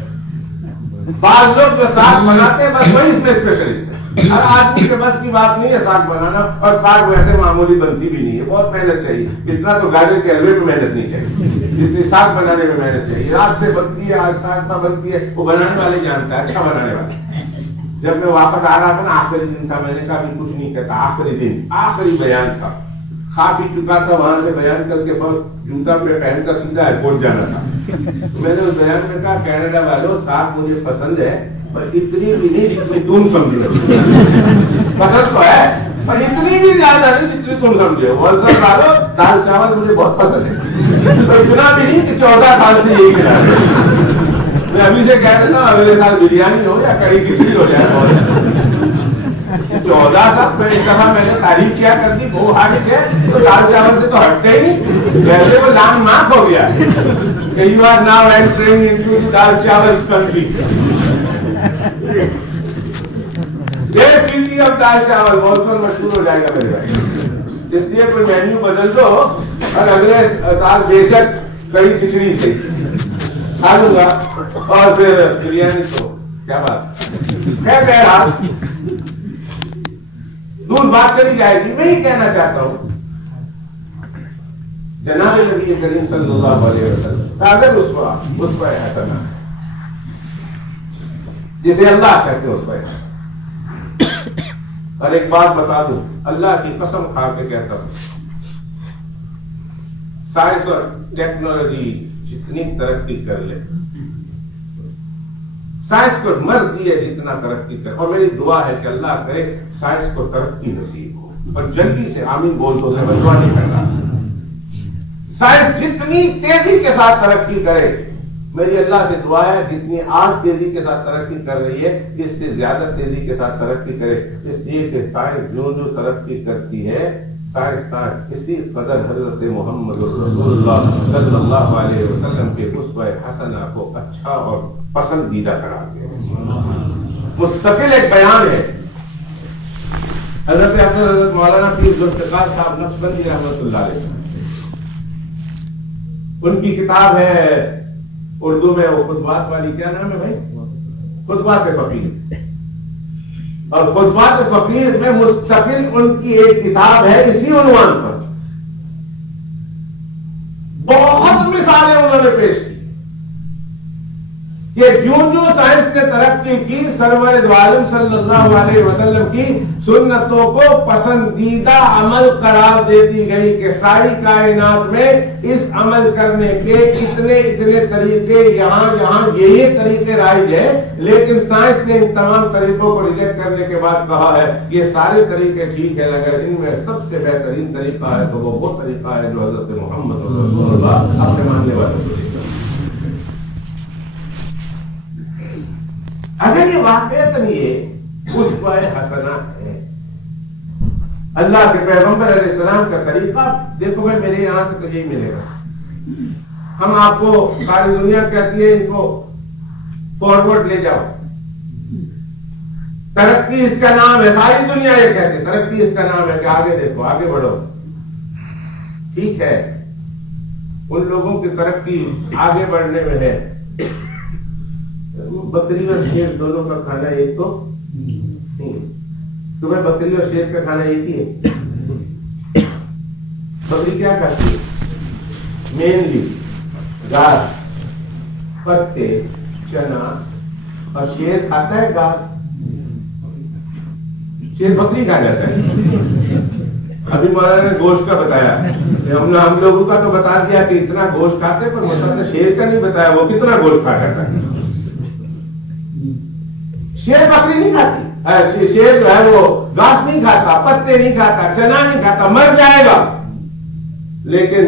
بعض لوگ جو ساگ بناتے ہیں بس وہی اس میں اسپیشلسٹ ہے، ہر آدمی کے بس کی بات نہیں ہے ساگ بنانا، اور ساگ ویسے معمولی بنتی بھی نہیں ہے، بہت محنت چاہیے، اتنا تو گاجر کے حلوے میں محنت نہیں چاہیے جتنی ساگ بنانے میں محنت چاہیے۔ رات سے بنتی ہے، آہستہ آہستہ بنتی ہے، وہ بنانے والے جانتا ہے، اچھا بنانے والا۔ جب میں واپس آ رہا تھا نا، آخری دن تھا، میں نے کہا ابھی کچھ نہیں کہتا، آخری دن آخری بیان تھا، کھا پی چکا تھا، وہاں سے بیان کر کے بس جوتا پہ پہن کر سیدھا ایئرپورٹ جانا تھا۔ میں نے اس بیان میں کہا کینیڈا والوں ساگ مجھے پسند ہے پر اتنی بھی نہیں جتنی تم سمجھو، پسند تو ہے پر اتنی بھی زیادہ زیادہ نہیں جتنی تم سمجھے. مولوی صاحب دال چاول مجھے بہت پسند ہے, تو اتنا بھی نہیں کہ 14 سال سے یہی کھلا رہے. میں ابھی سے کہہ دیتا ہوں اگلے سال بریانی ہو یا کڑی کھچڑی ہو جائے. 14 سال میں اس دفعہ میں نے تعریف کیا کر دی وہ حاجت ہے تو دال چاول سے تو ہٹتے ہی نہیں, ویسے وہ لانگ مارک ہو گیا کہ you are now entering into dal chawal country. اب دال چاول بہت مشہور ہو جائے گا میرے بھائی, اس لیے کوئی مینیو بدل دو اور اگلے سال بے شک کڑی کھچڑی سے کھا لوں گا اور پھر بریانی. تو کیا بات ہے, دور بات چلی جائے گی. میں ہی کہنا چاہتا ہوں جناب نبی کریم صلی اللہ علیہ وسلم صادق اسوہ حسنہ جسے اللہ کہتے ہیں اسوہ. اور ایک بات بتا دوں, اللہ کی قسم کھا کے کہتا ہوں, سائنس اور ٹیکنالوجی جتنی ترقی کر لے, سائنس کو مرضی ہے جتنا ترقی کر, اور میری دعا ہے کہ اللہ کرے سائنس کو ترقی نصیب ہو. اور جلدی سے آمین بول دو, میں دعا نہیں کر رہا. سائنس جتنی تیزی کے ساتھ ترقی کرے, میری اللہ سے دعا ہے جتنی آج تیزی کے ساتھ ترقی کر رہی ہے اس سے زیادہ تیزی کے ساتھ ترقی کرے. اس لیے کہ سائنس جو ترقی کرتی ہے سائنسدان اسی قدر حضرت محمد رسول اللہ صلی اللہ علیہ وسلم کے اسوہ حسنہ کو اچھا اور پسندیدہ کراتے ہیں. مستقل ایک بیان ہے حضرت مولانا پیر ذوالفقار صاحب نقشبندی رحمۃ اللہ علیہ, ان کی کتاب ہے اردو میں وہ خطبات والی, کیا نام ہے بھائی, خطبات فقیر. اور خطبات فقیر میں مستقل ان کی ایک کتاب ہے اسی عنوان پر. بہت مثالیں انہوں نے پیش کی کہ جوں جوں سائنس نے ترقی کی سرور دو عالم صلی اللہ علیہ وسلم کی سنتوں کو پسندیدہ عمل قرار دیتی گئی کہ ساری کائنات میں اس عمل کرنے کے اتنے طریقے یہاں یہ طریقے رائج ہیں, لیکن سائنس نے ان تمام طریقوں کو ریجیکٹ کرنے کے بعد کہا ہے یہ سارے طریقے ٹھیک ہے اگر ان میں سب سے بہترین طریقہ ہے تو وہ طریقہ ہے جو حضرت محمد رسول اللہ اپنے ماننے والوں کو. اگر یہ واقعات یہ اسوہ حسنہ ہے, اللہ کے پیغمبر علیہ السلام کا طریقہ دیکھو میں میرے یہاں سے تو یہی ملے گا. ہم آپ کو ساری دنیا کہتی ہے ان کو فارورڈ لے جاؤ, ترقی اس کا نام ہے, ساری دنیا یہ کہتی ہے ترقی اس کا نام ہے کہ آگے دیکھو آگے بڑھو. ٹھیک ہے, ان لوگوں کی ترقی آگے بڑھنے میں ہے. بکری اور شیر دونوں کا کھانا ایک تو تمہیں بکری اور شیر کا کھانا ایک ہی ہے. بکری کیا کھاتی ہے, مینلی گھاس, پتے, چنا, اور شیر کھاتا ہے گھاس. شیر بکری کھا جاتا ہے. ابھی مولانا نے گوشت کا بتایا, ہم لوگوں کا تو بتا دیا کہ اتنا گوشت کھاتے ہیں, پر مولانا شیر کا نہیں بتایا وہ کتنا گوشت کھا جاتا ہے. شیر بکری نہیں کھاتی, شیر جو ہے وہ گھاس نہیں کھاتا, پتے نہیں کھاتا, چنا نہیں کھاتا, مر جائے گا لیکن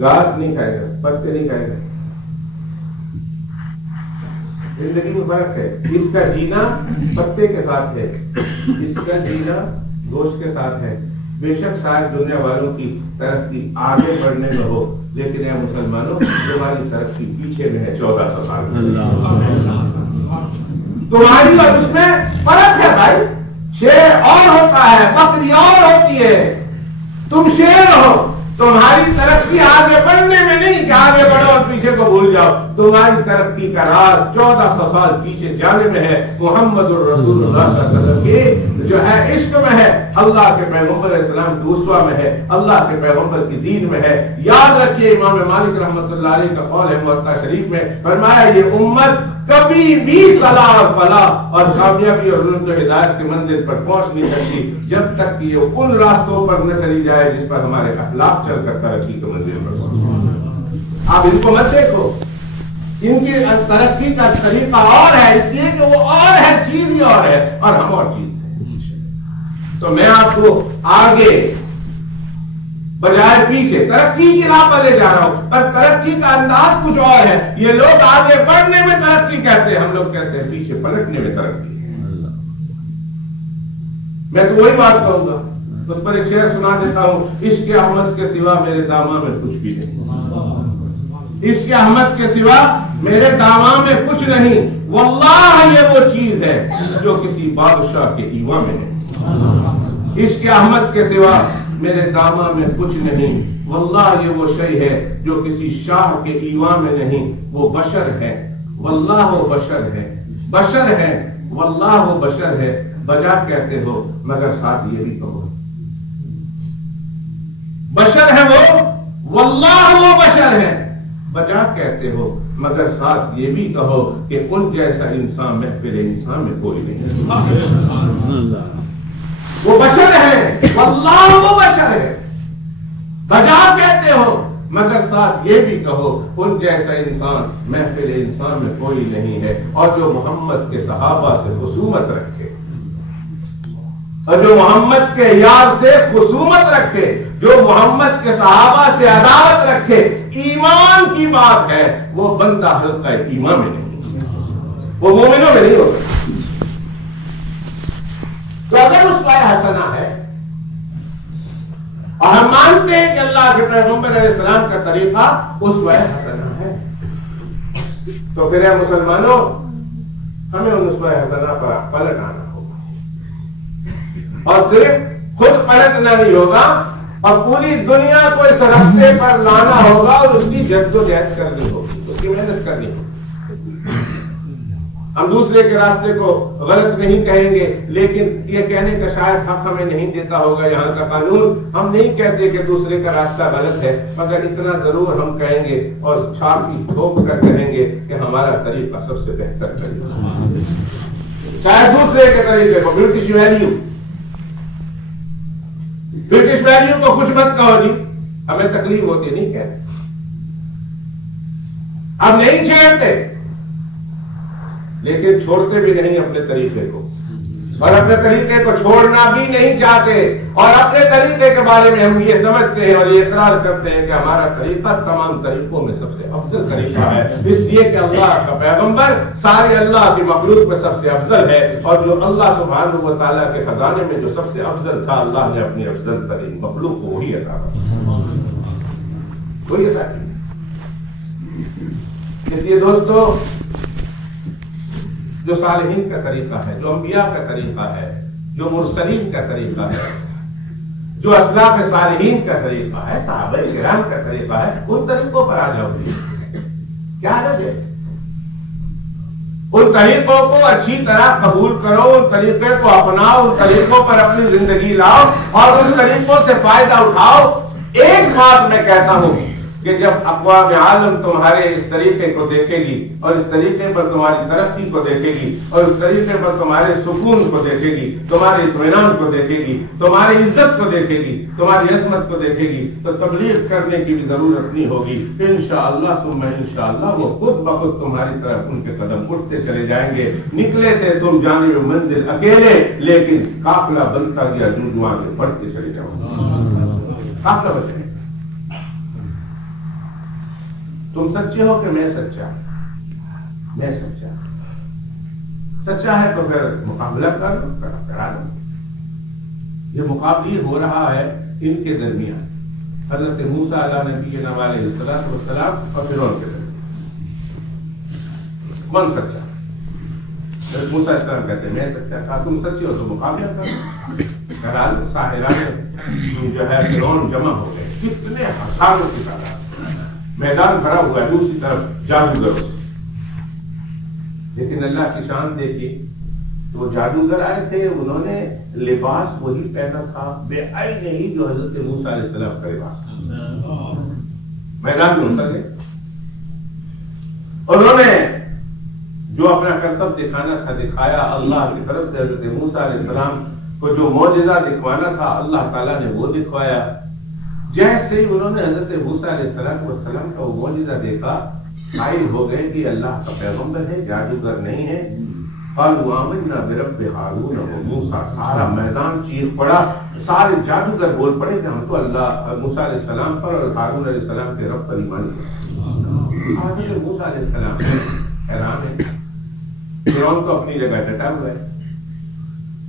گھاس نہیں کھائے گا, پتے نہیں کھائے گا. زندگی میں فرق ہے. اس کا جینا پتے کے ساتھ ہے, اس کا جینا گوشت کے ساتھ ہے. بے شک ساری دنیا والوں کی ترقی آگے بڑھنے میں ہو, لیکن اے مسلمانوں تمہاری ترقی پیچھے میں ہے 1400 سال. تمہاری اور اس میں فرق ہے بھائی. شیر اور ہوتا ہے, بکری اور ہوتی ہے. تم شیر ہو, تمہاری ترقی آگے بڑھنے میں نہیں کہ آگے بڑھو اور پیچھے کو بھول جاؤ. تمہاری ترقی کا راز 1400 سال پیچھے جانے میں ہے. محمد الرسول اللہ صلی اللہ علیہ وسلم کی جو ہے عشق میں ہے, اللہ کے پیغمبر علیہ السلام کی اسوہ میں ہے, اللہ کے پیغمبر کی دین میں ہے. یاد رکھیے امام مالک رحمۃ اللہ علیہ کا قول ہے موطا شریف میں, فرمایا یہ امت کبھی بھی صلاح اور فلاح اور کامیابی اور رزق و ہدایت کے منزل پر پہنچ نہیں سکتی جب تک کہ یہ ان راستوں پر نہ چلی جائے جس پر ہمارے اخلاق چل کر ترقی کے منزل پر پہنچ. آپ ان کو مت دیکھو, ان کی ترقی کا طریقہ اور ہے, اس لیے کہ وہ اور ہے, چیز ہی اور ہے اور ہم اور چیز ہے. تو میں آپ کو آگے بجائے پیچھے ترقی کی راہ پر لے جا رہا ہوں، پر ترقی کا انداز کچھ اور ہے. یہ لوگ آگے بڑھنے میں ترقی کہتے ہیں، ہم لوگ کہتے ہیں پیچھے پلٹنے میں ترقی ہے. میں تو وہی بات کہوں گا، اس پر ایک شعر سنا دیتا ہوں. عشق احمد کے سوا میرے داماں میں کچھ بھی نہیں، عشق احمد کے سوا میرے داماں میں کچھ نہیں. واللہ یہ وہ چیز ہے جو کسی بادشاہ کے ایواں میں ہے. عشق احمد کے سوا میرے داماں میں کچھ نہیں. واللہ یہ وہ شے ہے جو کسی شاہ کے ایواں میں نہیں. وہ بشر ہے واللہ وہ بشر ہے، بشر ہے واللہ وہ بشر ہے. بجا کہتے ہو مگر ساتھ یہ بھی کہو بشر ہے وہ، واللہ وہ بشر ہے. بجا کہتے ہو مگر ساتھ یہ بھی کہو کہ ان جیسا انسان محفل انسان میں کوئی نہیں. وہ بشر ہے واللہ وہ بشر ہے. بجا کہتے ہو مگر ساتھ یہ بھی کہو ان جیسا انسان محفل انسان میں کوئی نہیں ہے. اور جو محمد کے صحابہ سے خصومت رکھے، اور جو محمد کے یار سے خصومت رکھے، جو محمد کے صحابہ سے عداوت رکھے، ایمان کی بات ہے، وہ بندہ حلقہ ایمان میں نہیں، وہ مومنوں میں نہیں ہو سکتا. تو اگر اسوہ حسنہ ہے اور ہم مانتے ہیں کہ اللہ کے پیغمبر علیہ السلام کا طریقہ اسوہ حسنہ ہے، تو پھر اے مسلمانوں ہمیں ان اسوہ حسنہ پر پلٹ آنا ہوگا، اور صرف خود پلٹنا نہیں ہوگا، اور پوری دنیا کو اس راستے پر لانا ہوگا، اور اس کی جدوجہد کرنی ہوگی، اس کی محنت کرنی ہوگی. ہم دوسرے کے راستے کو غلط نہیں کہیں گے، لیکن یہ کہنے کا شاید حق ہمیں نہیں دیتا ہوگا یہاں کا قانون. ہم نہیں کہتے کہ دوسرے کا راستہ غلط ہے، مگر اتنا ضرور ہم کہیں گے اور چھاتی ٹھوک کر کہیں گے کہ ہمارا طریقہ سب سے بہتر طریقہ ہے. شاید دوسرے کے طریقے کو برٹش ویلیو کو کچھ مت کہو جی، ہمیں تکلیف ہوتی نہیں کہتے، اب نہیں چھیڑتے، لیکن چھوڑتے بھی نہیں اپنے طریقے کو، اور اپنے طریقے کو چھوڑنا بھی نہیں چاہتے. اور اپنے طریقے کے بارے میں ہم یہ سمجھتے ہیں اور یہ اقرار کرتے ہیں کہ ہمارا طریقہ تمام طریقوں میں سب سے افضل طریقہ ہے، اس لیے کہ اللہ کا پیغمبر سارے اللہ کی مخلوق میں سب سے افضل ہے، اور جو اللہ سبحانہ و تعالیٰ کے خزانے میں جو سب سے افضل تھا، اللہ نے اپنی افضل ترین مخلوق کو وہی عطا کیا، وہی عطا کیا. اس لیے دوستو، جو صالحین کا طریقہ ہے، جو انبیاء کا طریقہ ہے، جو مرسلین کا طریقہ ہے، جو اسلاف صالحین کا طریقہ ہے، صحابہ کرام کا طریقہ ہے، ان طریقوں پر آ جاؤ. کیا حرج ہے؟ ان طریقوں کو اچھی طرح قبول کرو، ان طریقے کو اپناؤ، ان طریقوں پر اپنی زندگی لاؤ اور ان طریقوں سے فائدہ اٹھاؤ. ایک بات میں کہتا ہوں کہ جب اقوام عالم تمہارے اس طریقے کو دیکھے گی، اور اس طریقے پر تمہاری ترقی کو دیکھے گی، اور اس طریقے پر تمہارے سکون کو دیکھے گی، تمہارے اطمینان کو دیکھے گی، تمہاری عزت کو دیکھے گی، تمہاری عظمت کو دیکھے گی، تو تبلیغ کرنے کی بھی ضرورت نہیں ہوگی. انشاءاللہ ثم انشاءاللہ وہ خود بخود تمہاری طرف ان کے قدم اٹھتے چلے جائیں گے. نکلے تھے تم جانب منزل اکیلے، لیکن قافلہ بنتا گیا، جو آگے بڑھتے چلے جاؤ. قافلہ بچے. تم سچے ہو کہ میں سچا؟ میں سچا. سچا ہے تو پھر مقابلہ کرا دو. یہ مقابلہ ہو رہا ہے ان کے درمیان، حضرت موسیٰ علیہ نبینا علیہ السلام اور فرعون کے درمیان. کون سچا؟ حضرت موسیٰ علیہ السلام کہتے ہیں میں سچا تھا. تم سچے ہو تو مقابلہ کرا دو. ساحران جو ہے فرعون جمع ہو گئے، کتنے ہزاروں کی تعداد، میدان بھرا ہوا ہے دوسری طرف جادوگروں سے. لیکن اللہ کی شان دیکھیے، وہ جادوگر آئے تھے، انہوں نے لباس وہی پہنا تھا بے عین ہی جو حضرت موسیٰ علیہ السلام کا لباس تھا. میدان میں اتر گئے، انہوں نے جو اپنا کرتب دکھانا تھا دکھایا. اللہ کی طرف سے حضرت موسیٰ علیہ السلام کو جو معجزہ دکھوانا تھا اللہ تعالیٰ نے وہ دکھوایا. جیسے ہی انہوں نے حضرت موسیٰ علیہ السلام کا وہ معجزہ دیکھا، قائل ہو گئے کہ اللہ کا پیغمبر ہے، جادوگر نہیں ہے. قالوا آمنا برب ہارون و موسیٰ، سارا میدان چیخ پڑا، سارے جادوگر بول پڑے کہ ہم تو اللہ موسیٰ علیہ السلام پر اور ہارون علیہ السلام کے رب پر ایمان کیا۔ حضرت موسیٰ علیہ السلام حیران ہے، فرعون تو اپنی جگہ ڈٹا ہوا ہے،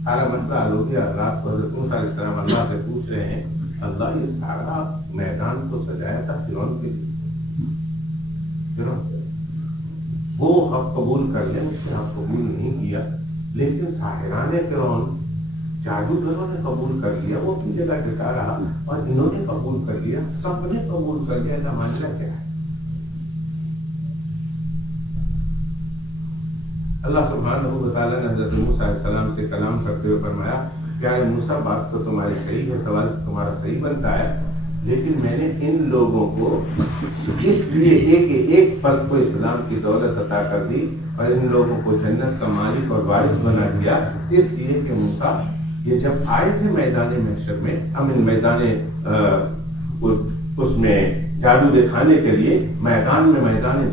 سارا مسئلہ حل ہو گیا۔ رات کو حضرت موسیٰ علیہ السلام اللہ سے پوچھ رہے ہیں، اللہ یہ سارا میدان تو سجایا تھا فرعون کے لیے، وہ حق قبول کر لیں، اس نے حق قبول نہیں کیا، لیکن ساحران فرعون جادوگروں نے قبول کر لیا، وہ اپنی جگہ ٹکا رہا اور انہوں نے قبول کر لیا، سب نے قبول کر لیا، کا معاملہ کیا ہے؟ اللہ سبحانہ و تعالیٰ نے حضرت موسیٰ علیہ السلام سے کلام کرتے ہوئے فرمایا، پیارے موسیٰ بات تو تمہاری صحیح ہے، سوال تمہارا صحیح بنتا ہے، لیکن میں نے ان لوگوں کو اس لیے ایک فرد کو اسلام کی دولت عطا کر دی اور ان لوگوں کو جنت کا مالک اور وارث بنا دیا، اس لیے کہ موسیٰ یہ جب آئے تھے میدان محشر میں، ہم ان میدان اس میں جادو دکھانے کے لیے میدان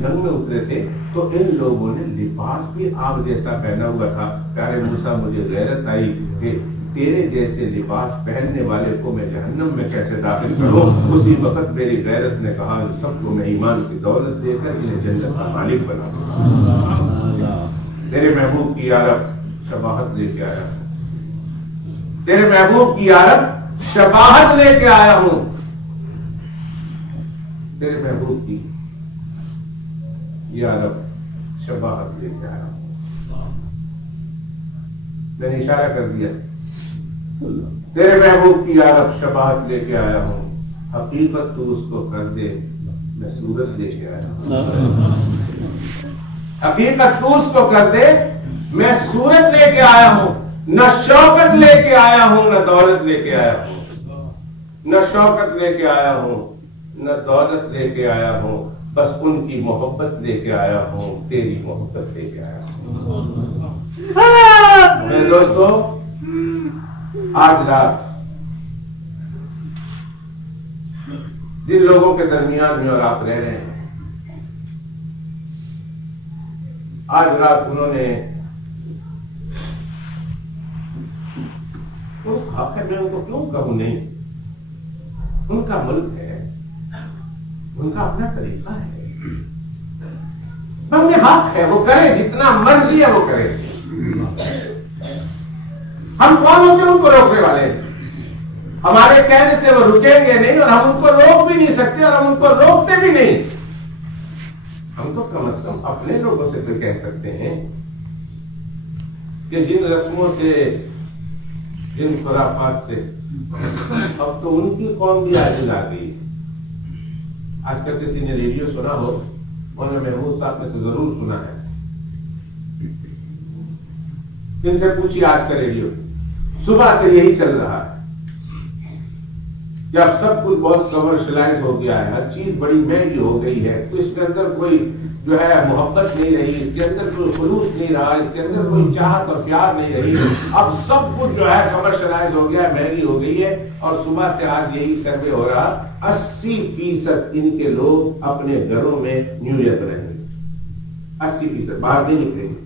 جنگ میں اترے تھے، تو ان لوگوں نے لباس بھی آپ جیسا پہنا ہوا تھا۔ پیارے موسیٰ مجھے غیرت آئی کہ تیرے جیسے لباس پہننے والے کو میں جہنم میں کیسے داخل کروں۔ اسی وقت میری غیرت نے کہا سب کو میں ایمان کی دولت دے کر انہیں جنت کا مالک بنا۔ تیرے محبوب کی یارب شباہت لے کے آیا ہوں، تیرے محبوب کی یارب شباہت لے کے آیا ہوں، تیرے محبوب کی یارب شباہت لے کے آیا ہوں۔ میں نے اشارہ کر دیا، تیرے محبوب کی یارب شباہت لے کے آیا ہوں، حقیقت تو اس کو کر دے، میں صورت لے کے آیا ہوں۔ حقیقت تو اس کو کر دے، میں صورت لے کے آیا ہوں، نہ شوکت لے کے آیا ہوں نہ دولت لے کے آیا ہوں، نہ شوکت لے کے آیا ہوں نہ دولت لے کے آیا ہوں، بس ان کی محبت لے کے آیا ہوں، تیری محبت لے کے آیا ہوں۔ میرے دوستو، آج رات جن لوگوں کے درمیان میں اور آپ رہ رہے ہیں، آج رات انہوں نے حق ہے، میں ان کو کیوں کہوں نہیں، ان کا ملک ہے، ان کا اپنا طریقہ ہے، انہیں حق ہے، وہ کرے جتنا مرضی ہے وہ کرے، ہم کون ہوتے ان کو روکنے والے ہیں؟ ہمارے کہنے سے وہ رکیں گے نہیں اور ہم ان کو روک بھی نہیں سکتے اور ہم ان کو روکتے بھی نہیں۔ ہم تو کم از کم اپنے لوگوں سے تو کہہ سکتے ہیں کہ جن رسموں سے، جن خرافات سے اب تو ان کی قوم بھی عاجز آ گئی۔ آج کل کسی نے ریڈیو سنا ہو، انہوں نے محمود صاحب نے تو ضرور سنا ہے، ان سے پوچھیے آج کا ریڈیو صبح سے یہی چل رہا ہے کہ اب سب کچھ بہت کمرشلائز ہو گیا ہے، ہر چیز بڑی مہنگی ہو گئی ہے، تو اس کے اندر کوئی جو ہے محبت نہیں رہی، اس کے اندر کوئی خلوص نہیں رہا، اس کے اندر کوئی چاہت اور پیار نہیں رہی، اب سب کچھ جو ہے کمرشلائز ہو گیا ہے، مہنگی ہو گئی ہے۔ اور صبح سے آج یہی سروے ہو رہا، 80% ان کے لوگ اپنے گھروں میں نیو ایئر رہیں گے، 80% باہر نہیں نکلیں گے،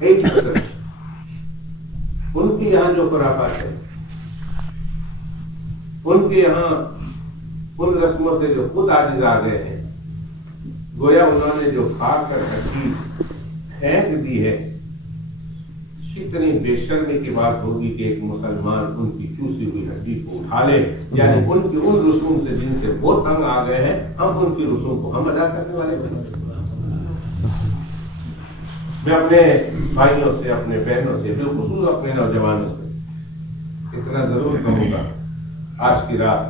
80%۔ ان کے یہاں جو خرافات ہے، ان کے یہاں ان رسموں سے جو خود عاجز آ گئے ہیں، گویا انہوں نے جو کھا کر ہڈی پھینک دی ہے، کتنی بے شرمی کی بات ہوگی کہ ایک مسلمان ان کی چوسی ہوئی ہڈی کو اٹھا لے، یعنی ان کی ان رسوم سے جن سے وہ تنگ آ گئے ہیں، ہم ان کی رسوم کو ہم ادا کرنے والے بنے۔ میں اپنے بھائیوں سے، اپنے بہنوں سے، بالخصوص اپنے نوجوانوں سے اتنا ضرور کہوں گا آج کی رات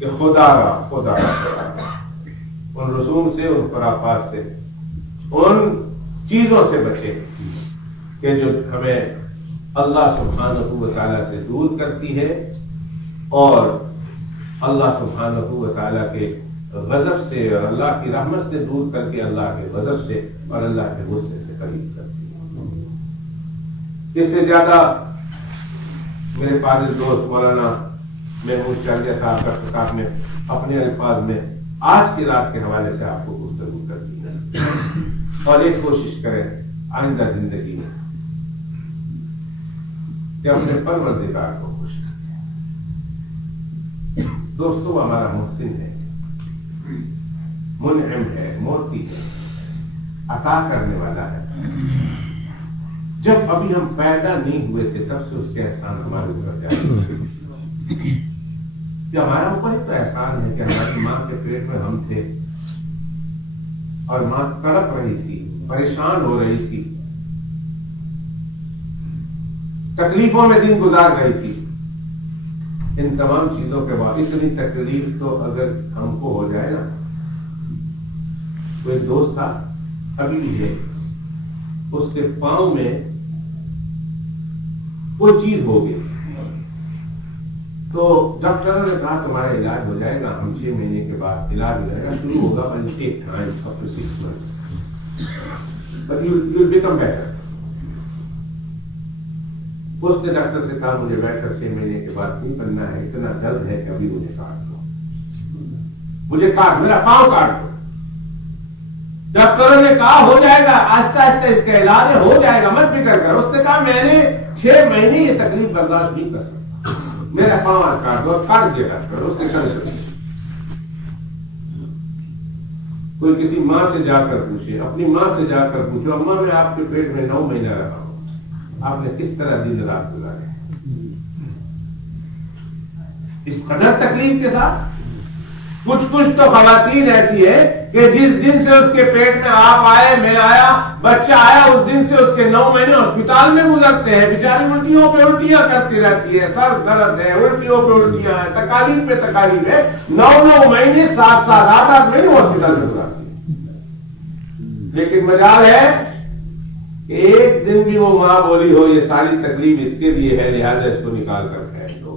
کہ خدا را ان رسوم سے، ان خرافات سے، ان چیزوں سے بچے کہ جو ہمیں اللہ سبحانہ و تعالیٰ سے دور کرتی ہے اور اللہ سبحانہ و تعالیٰ کے غضب سے اور اللہ کی رحمت سے دور کر کے اللہ کے غضب سے اور اللہ کے غصے سے قریب کرتی ہے۔ اس سے زیادہ میرے فاضل دوست مولانا محمود چاندیا صاحب کا خطاب میں اپنے الفاظ میں آج کی رات کے حوالے سے آپ کو گفتگو کرتی ہے، اور ایک کوشش کریں آئندہ زندگی میں کہ اپنے پروردگار کو خوش کرے. دوستو ہمارا محسن ہے، منعم ہے، موتی ہے، عطا کرنے والا ہے. جب ابھی ہم پیدا نہیں ہوئے تھے تب سے اس کے احسان ہمارے اوپر جائے. کہ ہمارا اوپر ہی تو احسان ہے کہ ہماری ماں کے پیٹ میں ہم تھے اور ماں تڑپ رہی تھی، پریشان ہو رہی تھی، تکلیفوں میں دن گزار رہی تھی. ان تمام چیزوں کے بعد اتنی تکلیف تو اگر ہم کو ہو جائے نا. کوئی دوست تھا، ابھی بھی ہے، اس کے پاؤں میں کوئی چیز ہو گئی تو ڈاکٹروں نے کہا تمہارا علاج ہو جائے گا، ہم 6 مہینے کے بعد علاج ہو جائے گا، شروع ہوگا but it takes time, up to 6 months. But you'll become better. اس نے ڈاکٹر سے کہا مجھے بیٹھ کر 6 مہینے کے بعد نہیں بننا ہے، اتنا درد ہے کہ ابھی مجھے کاٹ دو، مجھے کاٹ، میرا پاؤں کاٹ دو. ڈاکٹروں نے کہا ہو جائے گا، آہستہ آہستہ اس کا علاج ہو جائے گا، مت فکر کر. اس نے کہا میں نے 6 مہینے یہ تکلیف برداشت نہیں کر سکتا، میرا پاؤں کاٹ دو. کاٹ دیا ڈاکٹر. اس نے کہا کوئی کسی ماں سے جا کر پوچھے، اپنی ماں سے جا کر پوچھو اماں میں آپ کے پیٹ میں 9 مہینہ رہا ہوں، آپ نے کس طرح دن رات گزارے اس قدر تکلیف کے ساتھ. کچھ تو خواتین ایسی ہے کہ جس دن سے اس کے پیٹ میں آپ آئے، میں آیا، بچہ آیا، اس دن سے اس کے 9 مہینے ہسپتال میں گزرتے ہیں. بیچاری الٹیوں پہ الٹیاں کرتی رہتی ہے، سر درد ہے، الٹیوں پہ الٹیاں ہیں، تکالیف پہ تکالیف ہے. 9 مہینے 7 8 مہینے ہسپتال میں گزارتی ہے. لیکن مجال ہے کہ ایک دن بھی وہ ماں بولی ہو یہ ساری تکلیف اس کے لیے ہے، لہٰذا اس کو نکال کر پھینک دو.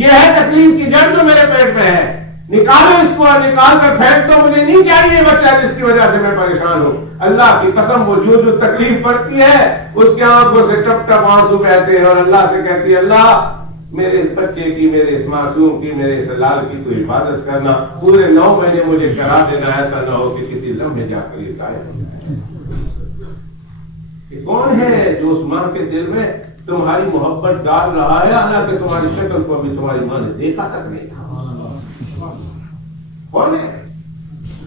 یہ ہے تکلیف کی جڑ جو میرے پیٹ میں ہے، نکالو اس کو، نکال کر پھینک دو. مجھے نہیں چاہیے بچہ جس کی وجہ سے میں پریشان ہوں. اللہ کی قسم وہ جو تکلیف پڑتی ہے اس کے آنکھوں سے ٹپ ٹپ آنسو بہتے ہیں اور اللہ سے کہتی ہے اللہ میرے اس بچے کی، میرے اس معصوم کی، میرے اس لال کی تو حفاظت کرنا. پورے 9 مہینے مجھے کرا دینا، ایسا نہ ہو کہ کسی لمحے جا کر یہ ضائع ہو جائے. کون ہے جو اس ماں کے دل میں تمہاری محبت ڈال رہا ہے حالانکہ تمہاری شکل کو ابھی تمہاری ماں نے دیکھا تک نہیں تھا؟ کون ہے؟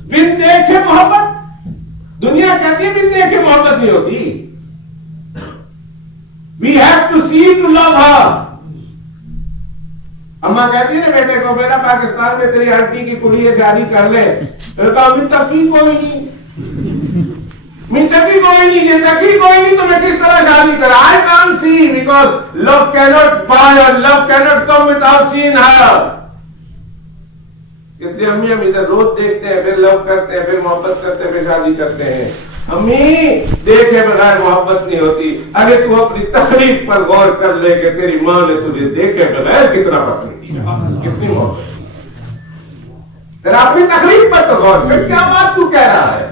بن دیکھے محبت. دنیا کہتی ہے بن دیکھے محبت نہیں ہوتی. We have to see to love her. اماں کہتی ہے نا بیٹے کو میرا پاکستان میں تیری ہڈی کی کڑی ہے شادی کر لے. تقی کوئی نہیں، تقی کوئی نہیں، تقی کوئی نہیں تو میں کس طرح شادی کرا. I can't see because love cannot buy or love cannot come without seeing her. اس لیے ہم ادھر روز دیکھتے ہیں، پھر لو کرتے ہیں، پھر محبت کرتے ہیں، پھر شادی کرتے ہیں. امی دیکھے بغیر محبت نہیں ہوتی. اگر تو اپنی تکلیف پر غور کر لے کہ تیری ماں نے تجھے دیکھے بغیر کتنا پسند کیا، کتنی محبت. تیرا اپنی تکلیف پر تو غور کر، کیا بات تو کہہ رہا ہے؟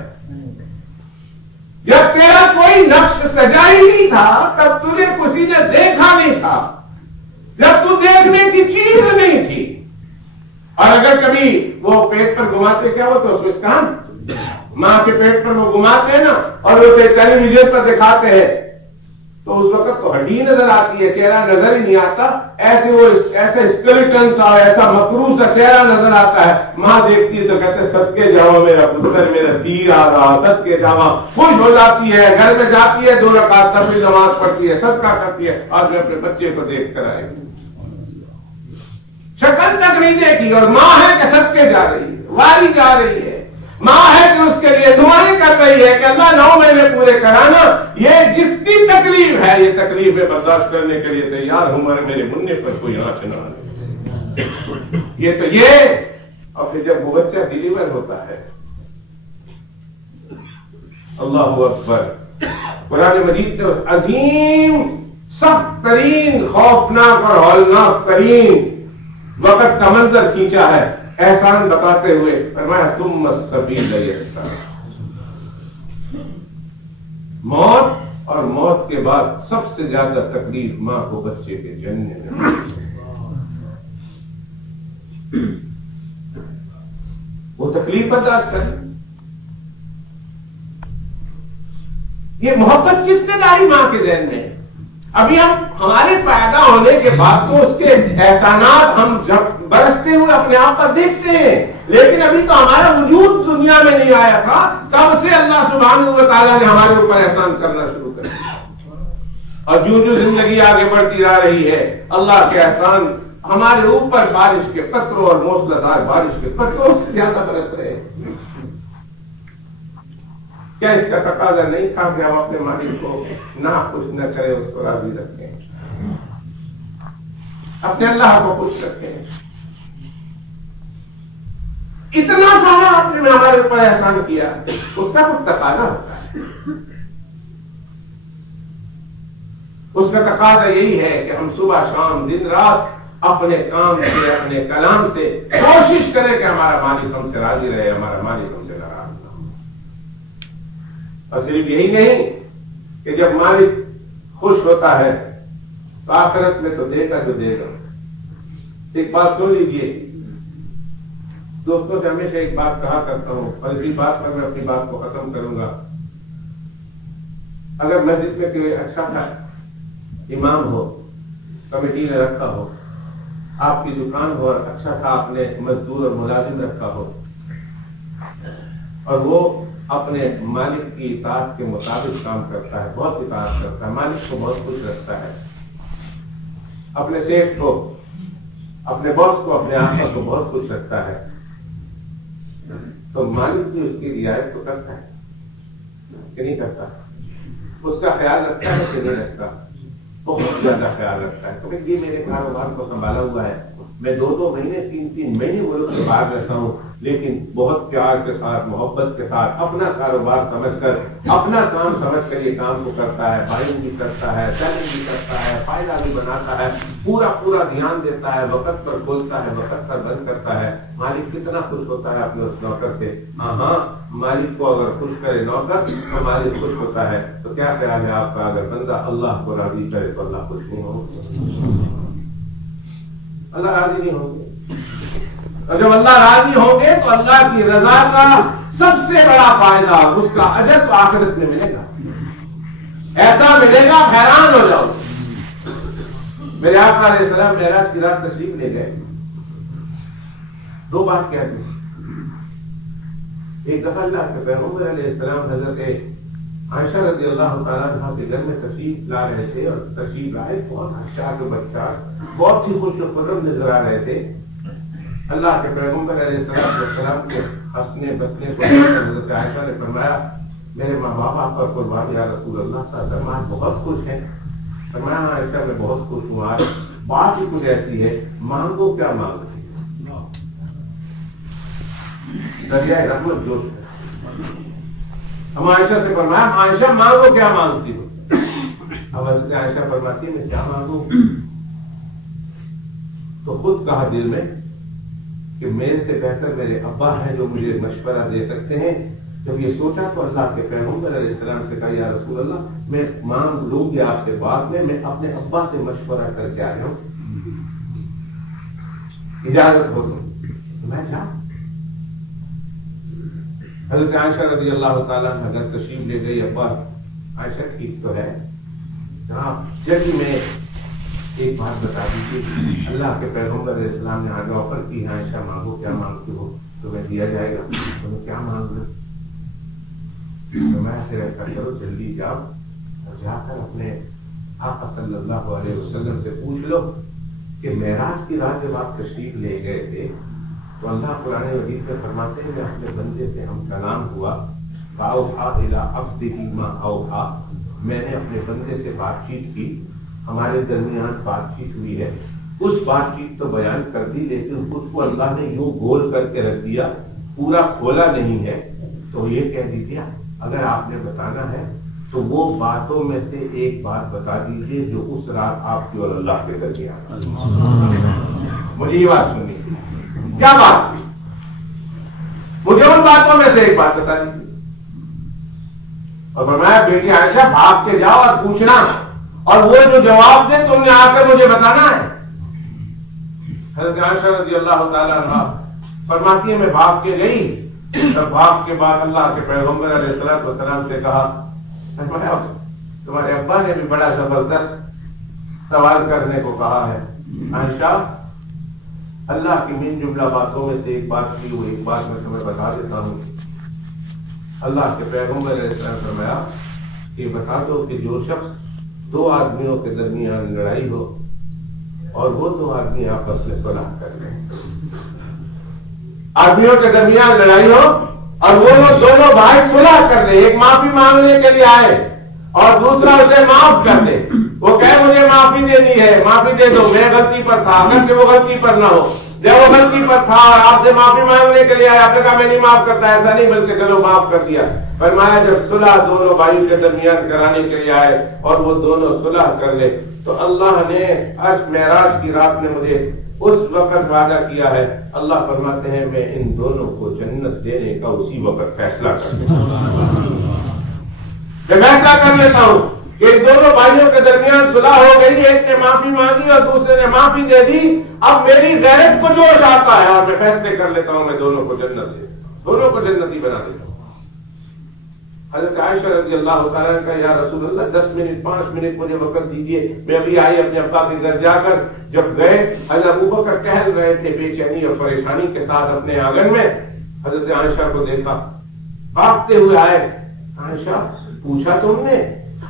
جب تیرا کوئی نقش سجا ہی نہیں تھا تب تجھے کسی نے دیکھا نہیں تھا، جب تو دیکھنے کی چیز نہیں تھی. اور اگر کبھی وہ پیٹ پر گھماتے کیا وہ تو اس کا ماں کے پیٹ پر وہ گھماتے ہیں نا اور وہ ٹیلی ویژن پر دکھاتے ہیں تو اس وقت تو ہڈی نظر آتی ہے، چہرہ نظر ہی نہیں آتا. ایسے وہ ایسے اسکیلیٹن سا ایسا مقروض سا چہرہ نظر آتا ہے. ماں دیکھتی ہے تو کہتے صدقے جاؤ میرا پتر، میرا سیر آ رہا، صدقے جاؤ. خوش ہو جاتی ہے، گھر میں جاتی ہے 2 رکعت تب بھی نماز پڑھتی ہے، صدقہ کرتی ہے اور میں اپنے بچے کو دیکھ کر آئے گی. شکل تک نہیں دیکھی اور ماں ہے کہ صدقے جا رہی ہے، واری جا رہی ہے. ماں ہے کہ اس کے لیے دعائیں کر رہی ہے کہ اللہ 9 مہینے پورے کرانا. یہ جس کی تکلیف ہے یہ تکلیف میں برداشت کرنے کے لیے تیار ہوں مگر میرے منہ پر کوئی آنچ نہ آئے. یہ تو یہ. اور پھر جب وہ بچہ ڈیلیور ہوتا ہے، اللہ اکبر، قرآن مجید نے عظیم سخت ترین خوفناک اور ہولناک ترین وقت کا منظر کھینچا ہے احسان بتاتے ہوئے. فرمایا ثم السبیل یسر. موت اور موت کے بعد سب سے زیادہ تکلیف ماں کو بچے کے جننے میں. وہ تکلیف برداشت کرے. یہ محبت کس نے لائی ماں کے ذہن میں؟ ابھی ہم ہمارے پیدا ہونے کے بعد تو اس کے احسانات ہم جب برستے ہوئے اپنے آپ پر دیکھتے ہیں، لیکن ابھی تو ہمارا وجود دنیا میں نہیں آیا تھا، تب سے اللہ سبحانہ و تعالیٰ نے ہمارے اوپر احسان کرنا شروع کر دیا، اور جو جو زندگی آگے بڑھتی جا رہی ہے اللہ کے احسان ہمارے اوپر بارش کے قطروں اور موسلادھار بارش کے قطروں سے زیادہ برس رہے ہیں۔ کیا اس کا تقاضا نہیں تھا کہ ہم اپنے مالک کو نہ خوش نہ کریں، اس کو راضی رکھیں، اپنے اللہ کو خوش رکھیں؟ اتنا سارا آپ نے ہمارے اوپر احسان کیا، اس کا کچھ تقاضا ہوتا ہے۔ اس کا تقاضا یہی ہے کہ ہم صبح شام دن رات اپنے کام سے اپنے کلام سے کوشش کریں کہ ہمارا مالک ہم سے راضی رہے، ہمارا مالک ہم سے ناراض نہ ہو۔ اور صرف یہی نہیں کہ جب مالک خوش ہوتا ہے تو آخرت میں تو دے گا جو دے گا۔ ایک بات سن لیجیے، دوستوں سے ہمیشہ ایک بات کہا کرتا ہوں اور اسی بات پر میں اپنی بات کو ختم کروں گا۔ اگر مسجد میں کوئی اچھا تھا امام ہو، کمیٹی نے رکھا ہو، آپ کی دکان ہو اور اچھا تھا آپ نے مزدور اور ملازم رکھا ہو، اور وہ اپنے مالک کی اطاعت کے مطابق کام کرتا ہے، بہت اطاعت کرتا ہے، مالک کو بہت خوش رکھتا ہے، اپنے سیٹ کو، اپنے باس کو، اپنے آقا کو بہت خوش رکھتا ہے، تو مالک بھی اس کی رعایت تو کرتا ہے کہ نہیں کرتا؟ اس کا خیال رکھتا ہے کہ نہیں رکھتا؟ بہت زیادہ خیال رکھتا ہے۔ کبھی یہ میرے کاروبار کو سنبھالا ہوا ہے، میں 2 مہینے 3 مہینے ملک سے باہر رہتا ہوں، لیکن بہت پیار کے ساتھ محبت کے ساتھ اپنا کاروبار سمجھ کر، اپنا کام سمجھ کر یہ کام کو کرتا ہے، بائنگ بھی کرتا ہے، سیلنگ بھی کرتا ہے، فائدہ بھی بناتا ہے، پورا دھیان دیتا ہے، وقت پر کھولتا ہے، وقت پر بند کرتا ہے۔ مالک کتنا خوش ہوتا ہے اپنے اس نوکر سے؟ ہاں، مالک کو اگر خوش کرے نوکر تو مالک خوش ہوتا ہے۔ تو کیا خیال ہے آپ کا، اگر بندہ اللہ کو راضی کرے تو اللہ خوش نہیں ہوگا؟ اللہ راضی نہیں ہوں گے، اور جب اللہ راضی ہوں گے تو اللہ کی رضا کا سب سے بڑا فائدہ، اس کا اجر تو آخرت میں ملے گا، ایسا ملے گا حیران ہو جاؤ۔ میرے آقا علیہ السلام معراج کی رات تشریف لے گئے، 2 بات کہہ دیں۔ ایک دفعہ اللہ کے پیغمبر علیہ السلام حضرت عائشہ رضی اللہ تعالیٰ عنہ کے گھر میں تشریف لا رہے تھے، اور تشریف لائے بہت اچھا کے بچہ، بہت ہی خوش و خرم نظر آ رہے تھے۔ اللہ کے پیغمبر علیہ السلام کے ہنسنے بسنے کو حضرت عائشہ نے فرمایا، میرے ماں باپ آپ پر قربان یا رسول اللہ صلی اللہ علیہ وسلم بہت خوش ہیں۔ فرمایا عائشہ میں بہت خوش ہوں، آج بات ہی کچھ ایسی ہے، مانگو کیا مانگتی دریائے رحمت جوش ہے۔ ہم عائشہ سے فرمایا عائشہ مانگو کیا مانگتی ہو؟ اب حضرت عائشہ فرماتی ہے میں کیا مانگوں؟ تو خود کہا دل میں کہ میرے سے بہتر میرے ابا ہیں جو مجھے مشورہ دے سکتے ہیں۔ جب یہ سوچا تو اللہ کے پیغمبر علیہ السلام سے کہا یا رسول اللہ میں مانگ لوں گی آپ کے بعد میں اپنے ابا سے مشورہ کر کے آیا ہوں، اجازت ہو تو میں جا۔ حضرت عائشہ رضی اللہ تعالیٰ اگر تشریف لے گئی، ابا عائشہ ٹھیک تو ہے، جہاں جلدی میں ایک بات بتا دیجیے، اللہ کے پیغمبر علیہ السلام نے آگے آفر کی، عائشہ مانگو کیا مانگتی ہو؟ تمہیں دیا جائے گا، تمہیں کیا مانگ لو؟ تو میں پھر ایسا کرو جلدی جاؤ اور جا کر اپنے آقا صلی اللہ علیہ وسلم سے پوچھ لو کہ معراج کی رات جب آپ تشریف لے گئے تھے تو اللہ قرآن مجید میں فرماتے ہیں کہ اپنے بندے سے ہم کلام ہوا، فَأَوْحَىٰ إِلَىٰ عَبْدِهِ مَا أَوْحَىٰ، میں نے اپنے بندے سے بات چیت کی، ہمارے درمیان بات چیت ہوئی ہے، اس بات چیت تو بیان کر دی لیکن اس کو اللہ نے یوں گول کر کے رکھ دیا، پورا کھولا نہیں ہے۔ تو یہ کہہ دیجیے اگر آپ نے بتانا ہے تو وہ باتوں میں سے ایک بات بتا دیجیے جو اس رات آپ کی اور اللہ کے درمیان۔ مجھے یہ بات سنی، کیا بات تھی؟ مجھے ان باتوں میں سے ایک بات بتا دیجیے۔ اور فرمایا بیٹی عائشہ بھاگ کے جاؤ اور پوچھنا، اور وہ جو جواب دے تم نے آ کر مجھے بتانا ہے۔ حضرت عائشہ رضی اللہ تعالیٰ عنہ فرماتی ہے میں بھاگ کے گئی، تب بھاگ کے بعد اللہ کے پیغمبر علیہ السلام سے کہا تمہارے ابا نے بھی بڑا زبردست سوال کرنے کو کہا ہے. عائشہ اللہ کی من جملہ باتوں میں سے ایک بات کی وہ ایک بات میں تمہیں بتا دیتا ہوں. اللہ کے پیغمبر علیہ السلام فرمایا کہ بتا دو کہ جو شخص دو آدمیوں کے درمیان لڑائی ہو اور وہ دو آدمی آپس میں صلح کر لیں. آدمیوں کے درمیان لڑائی ہو اور وہ دونوں بھائی صلح کر لیں. ایک معافی مانگنے کے لیے آئے اور دوسرا اسے معاف کر دے. وہ کہے مجھے معافی دینی ہے, معافی دے دو, میں غلطی پر تھا. اگر کہ وہ غلطی پر نہ ہو, جب وہ غلطی پر تھا اور آپ سے معافی مانگنے کے لیے آیا, آپ نے کہا میں نہیں معاف کرتا, ایسا نہیں بلکہ چلو معاف کر دیا. فرمایا جب صلح دونوں بھائیوں کے درمیان کرانے کے لیے آئے اور وہ دونوں صلح کر لے تو اللہ نے عشق معراج کی رات میں مجھے اس وقت وعدہ کیا ہے. اللہ فرماتے ہیں میں ان دونوں کو جنت دینے کا اسی وقت فیصلہ کر لیتا ہوں. میں فیصلہ کر لیتا ہوں کہ دونوں بھائیوں کے درمیان صلح ہو گئی, ایک نے معافی مانگی اور دوسرے نے معافی دے دی. اب میری غیرت کو جوش آتا ہے اور میں فیصلے کر لیتا ہوں میں دونوں کو جنت دے, دونوں کو جنتی بنا دیتا ہوں. حضرت عائشہ رضی اللہ تعالیٰ کا یا رسول اللہ 10 منٹ 5 منٹ مجھے وقت دیجیے, میں ابھی آئی اپنے ابا کے گھر جا کر. جب گئے حضرت ابوبکر ٹہل رہے تھے بے چینی اور پریشانی کے ساتھ اپنے آنگن میں. حضرت عائشہ کو دیکھا, بھاگتے ہوئے آئے. عائشہ پوچھا تم نے؟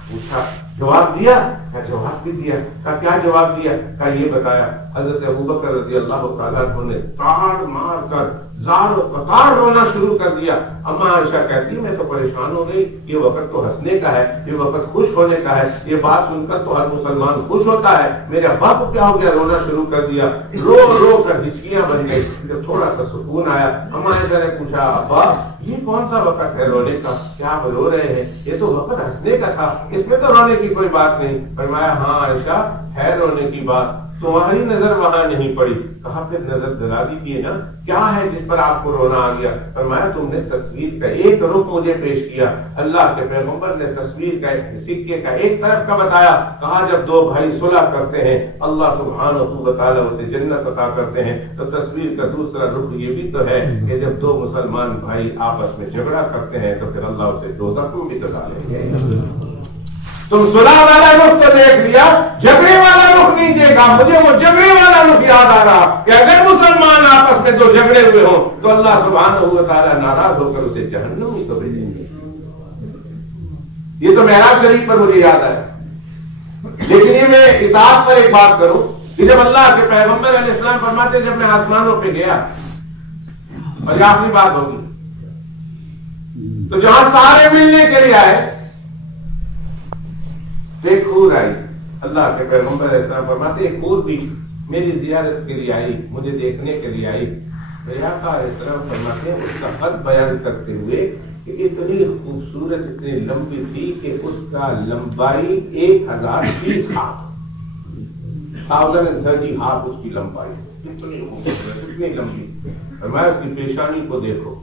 پوچھا, جواب دیا؟ کیا جواب بھی دیا. کہا کیا جواب دیا؟ کہا یہ بتایا. حضرت ابوبکر رضی اللہ تعالیٰ نے تاڑ مار کر زار و قطار رونا شروع کر دیا. اما عائشہ کہتی میں تو پریشان ہو گئی, یہ وقت تو ہنسنے کا ہے, یہ وقت خوش ہونے کا ہے, یہ بات سن کر تو ہر مسلمان خوش ہوتا ہے. میرے ابا کو کیا ہو گیا, رونا شروع کر دیا, رو رو کر ہچکیاں بن گئی. جب تھوڑا سا سکون آیا اما عائشہ نے پوچھا ابا یہ کون سا وقت ہے رونے کا, کیا آپ رو رہے ہیں؟ یہ تو وقت ہنسنے کا تھا, اس میں تو رونے کی کوئی بات نہیں. فرمایا ہاں عائشہ ہے رونے کی بات, تمہاری نظر وہاں نہیں پڑی. کہا پھر نظر دلا دیجیے نا, کیا ہے جس پر آپ کو رونا آ گیا؟ فرمایا تم نے تصویر کا ایک رخ مجھے پیش کیا. اللہ کے پیغمبر نے تصویر کا سکے کا ایک طرف کا بتایا. کہا جب دو بھائی صلح کرتے ہیں اللہ سبحانہ و تعالی اسے جنت عطا کرتے ہیں. تو تصویر کا دوسرا رخ یہ بھی تو ہے کہ جب دو مسلمان بھائی آپس میں جھگڑا کرتے ہیں تو پھر اللہ اسے دوزخ میں بھی ڈالیں گے. تم صلح والا رخ تو دیکھ لیا, جھگڑے والا رخ نہیں دیکھا. مجھے وہ جھگڑے والا رخ یاد آ رہا کہ اگر مسلمان آپس میں دو جھگڑے ہوئے ہوں تو اللہ سبحانہ و تعالیٰ ناراض ہو کر اسے جہنم ہی تو بھیجیں گے. یہ تو معراج شریف پر مجھے یاد آیا. لیکن یہ میں اطاعت پر ایک بات کروں کہ جب اللہ کے پیغمبر علیہ السلام فرماتے جب میں آسمانوں پہ گیا, اور یہ آخری بات ہوگی, تو جہاں سارے ملنے کے لیے آئے ایک حور آئی. اللہ کے پیغمبر علیہ السلام فرماتے ایک حور بھی میری زیارت کے لیے آئی, مجھے دیکھنے کے لیے آئی. میرے آقا علیہ السلام فرماتے ہیں اس کا قد بیان کرتے ہوئے کہ اتنی خوبصورت اتنی لمبی تھی کہ اس کا لمبائی 1030 ہاتھ, 1030 ہاتھ اس کی لمبائی, اتنی خوبصورت اتنی لمبی. فرمایا اس کی پیشانی کو دیکھو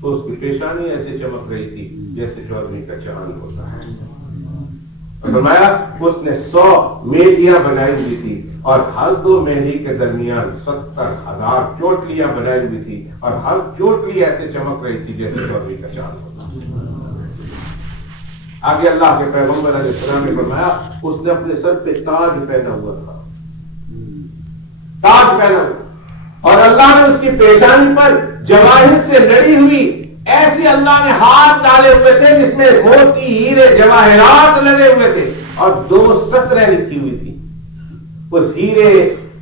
تو اس کی پیشانی ایسے چمک رہی تھی جیسے چودھری کا چاند ہوتا ہے. فرمایا اس نے 100 میڈیاں بنائی ہوئی تھی اور ہر 2 مہندی کے درمیان 70,000 چوٹلیاں بنائی ہوئی تھی اور ہر چوٹلی ایسے چمک رہی تھی جیسے چودھری کا چاند ہوتا. آگے اللہ کے پیغمبر علیہ السلام نے فرمایا اس نے اپنے سر پہ تاج پہنا ہوا تھا, تاج پہنا ہوا, اور اللہ نے اس کی پیشانی پر جواہر سے لڑی ہوئی ایسی اللہ نے ہاتھ ڈالے ہوئے تھے جس میں موتی ہیرے جواہرات لگے ہوئے تھے اور 2 سطریں لکھی ہوئی تھی. اس ہیرے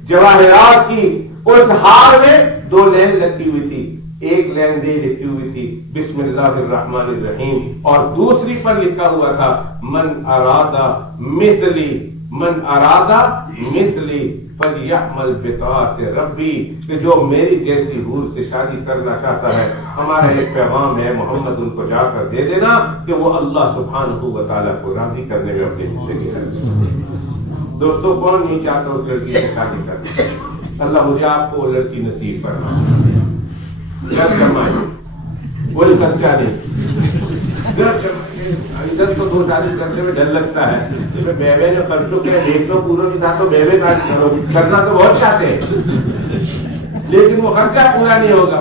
جواہرات کی اس ہار میں 2 لین لکھی ہوئی تھی. ایک لین دے لکھی ہوئی تھی بسم اللہ الرحمن الرحیم اور دوسری پر لکھا ہوا تھا من ارادہ مثلی, من ارادہ مثلی فلیعمل بطاعت ربی, کہ جو میری جیسی حور سے شادی کرنا چاہتا ہے ہمارا ایک پیغام ہے محمد ان کو جا کر دے دینا کہ وہ اللہ سبحانہ و تعالیٰ کو راضی کرنے میں اپنی زندگی کرے. دوستوں کون نہیں چاہتا اس لڑکی سے شادی کرنا؟ اللہ مجھے آپ کو وہ لڑکی نصیب فرمائے. گھر جمائے کوئی خرچہ نہیں, گھر جمائے. ادھر تو 2 شادی کرنے میں ڈر لگتا ہے کہ میں بیوے نے خرچوں کے دیکھ لو پورا نہیں تھا تو بیوے کا کرو, کرنا تو بہت چاہتے ہیں لیکن وہ خرچہ پورا نہیں ہوگا.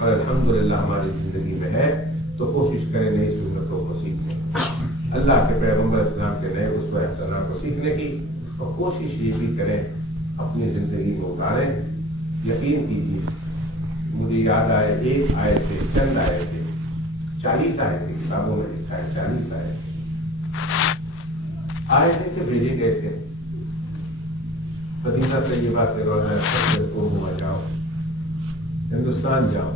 اور الحمدللہ ہماری زندگی میں ہے تو کوشش کریں نئی سنتوں کو سیکھنے کی، اللہ کے پیغمبر اسلام کے نئے اسوہ حسنہ کو سیکھنے کی، اور کوشش یہ بھی کریں اپنی زندگی میں اتاریں۔ یقین کیجیے مجھے یاد آئے ایک آئے تھے، چند آئے تھے، 40 آئے تھے، کتابوں میں لکھا ہے 40 آئے تھے کہ بھیجے گئے تھے مدینہ طیبہ سے روزہ کو ہوا جاؤ، ہندوستان جاؤ۔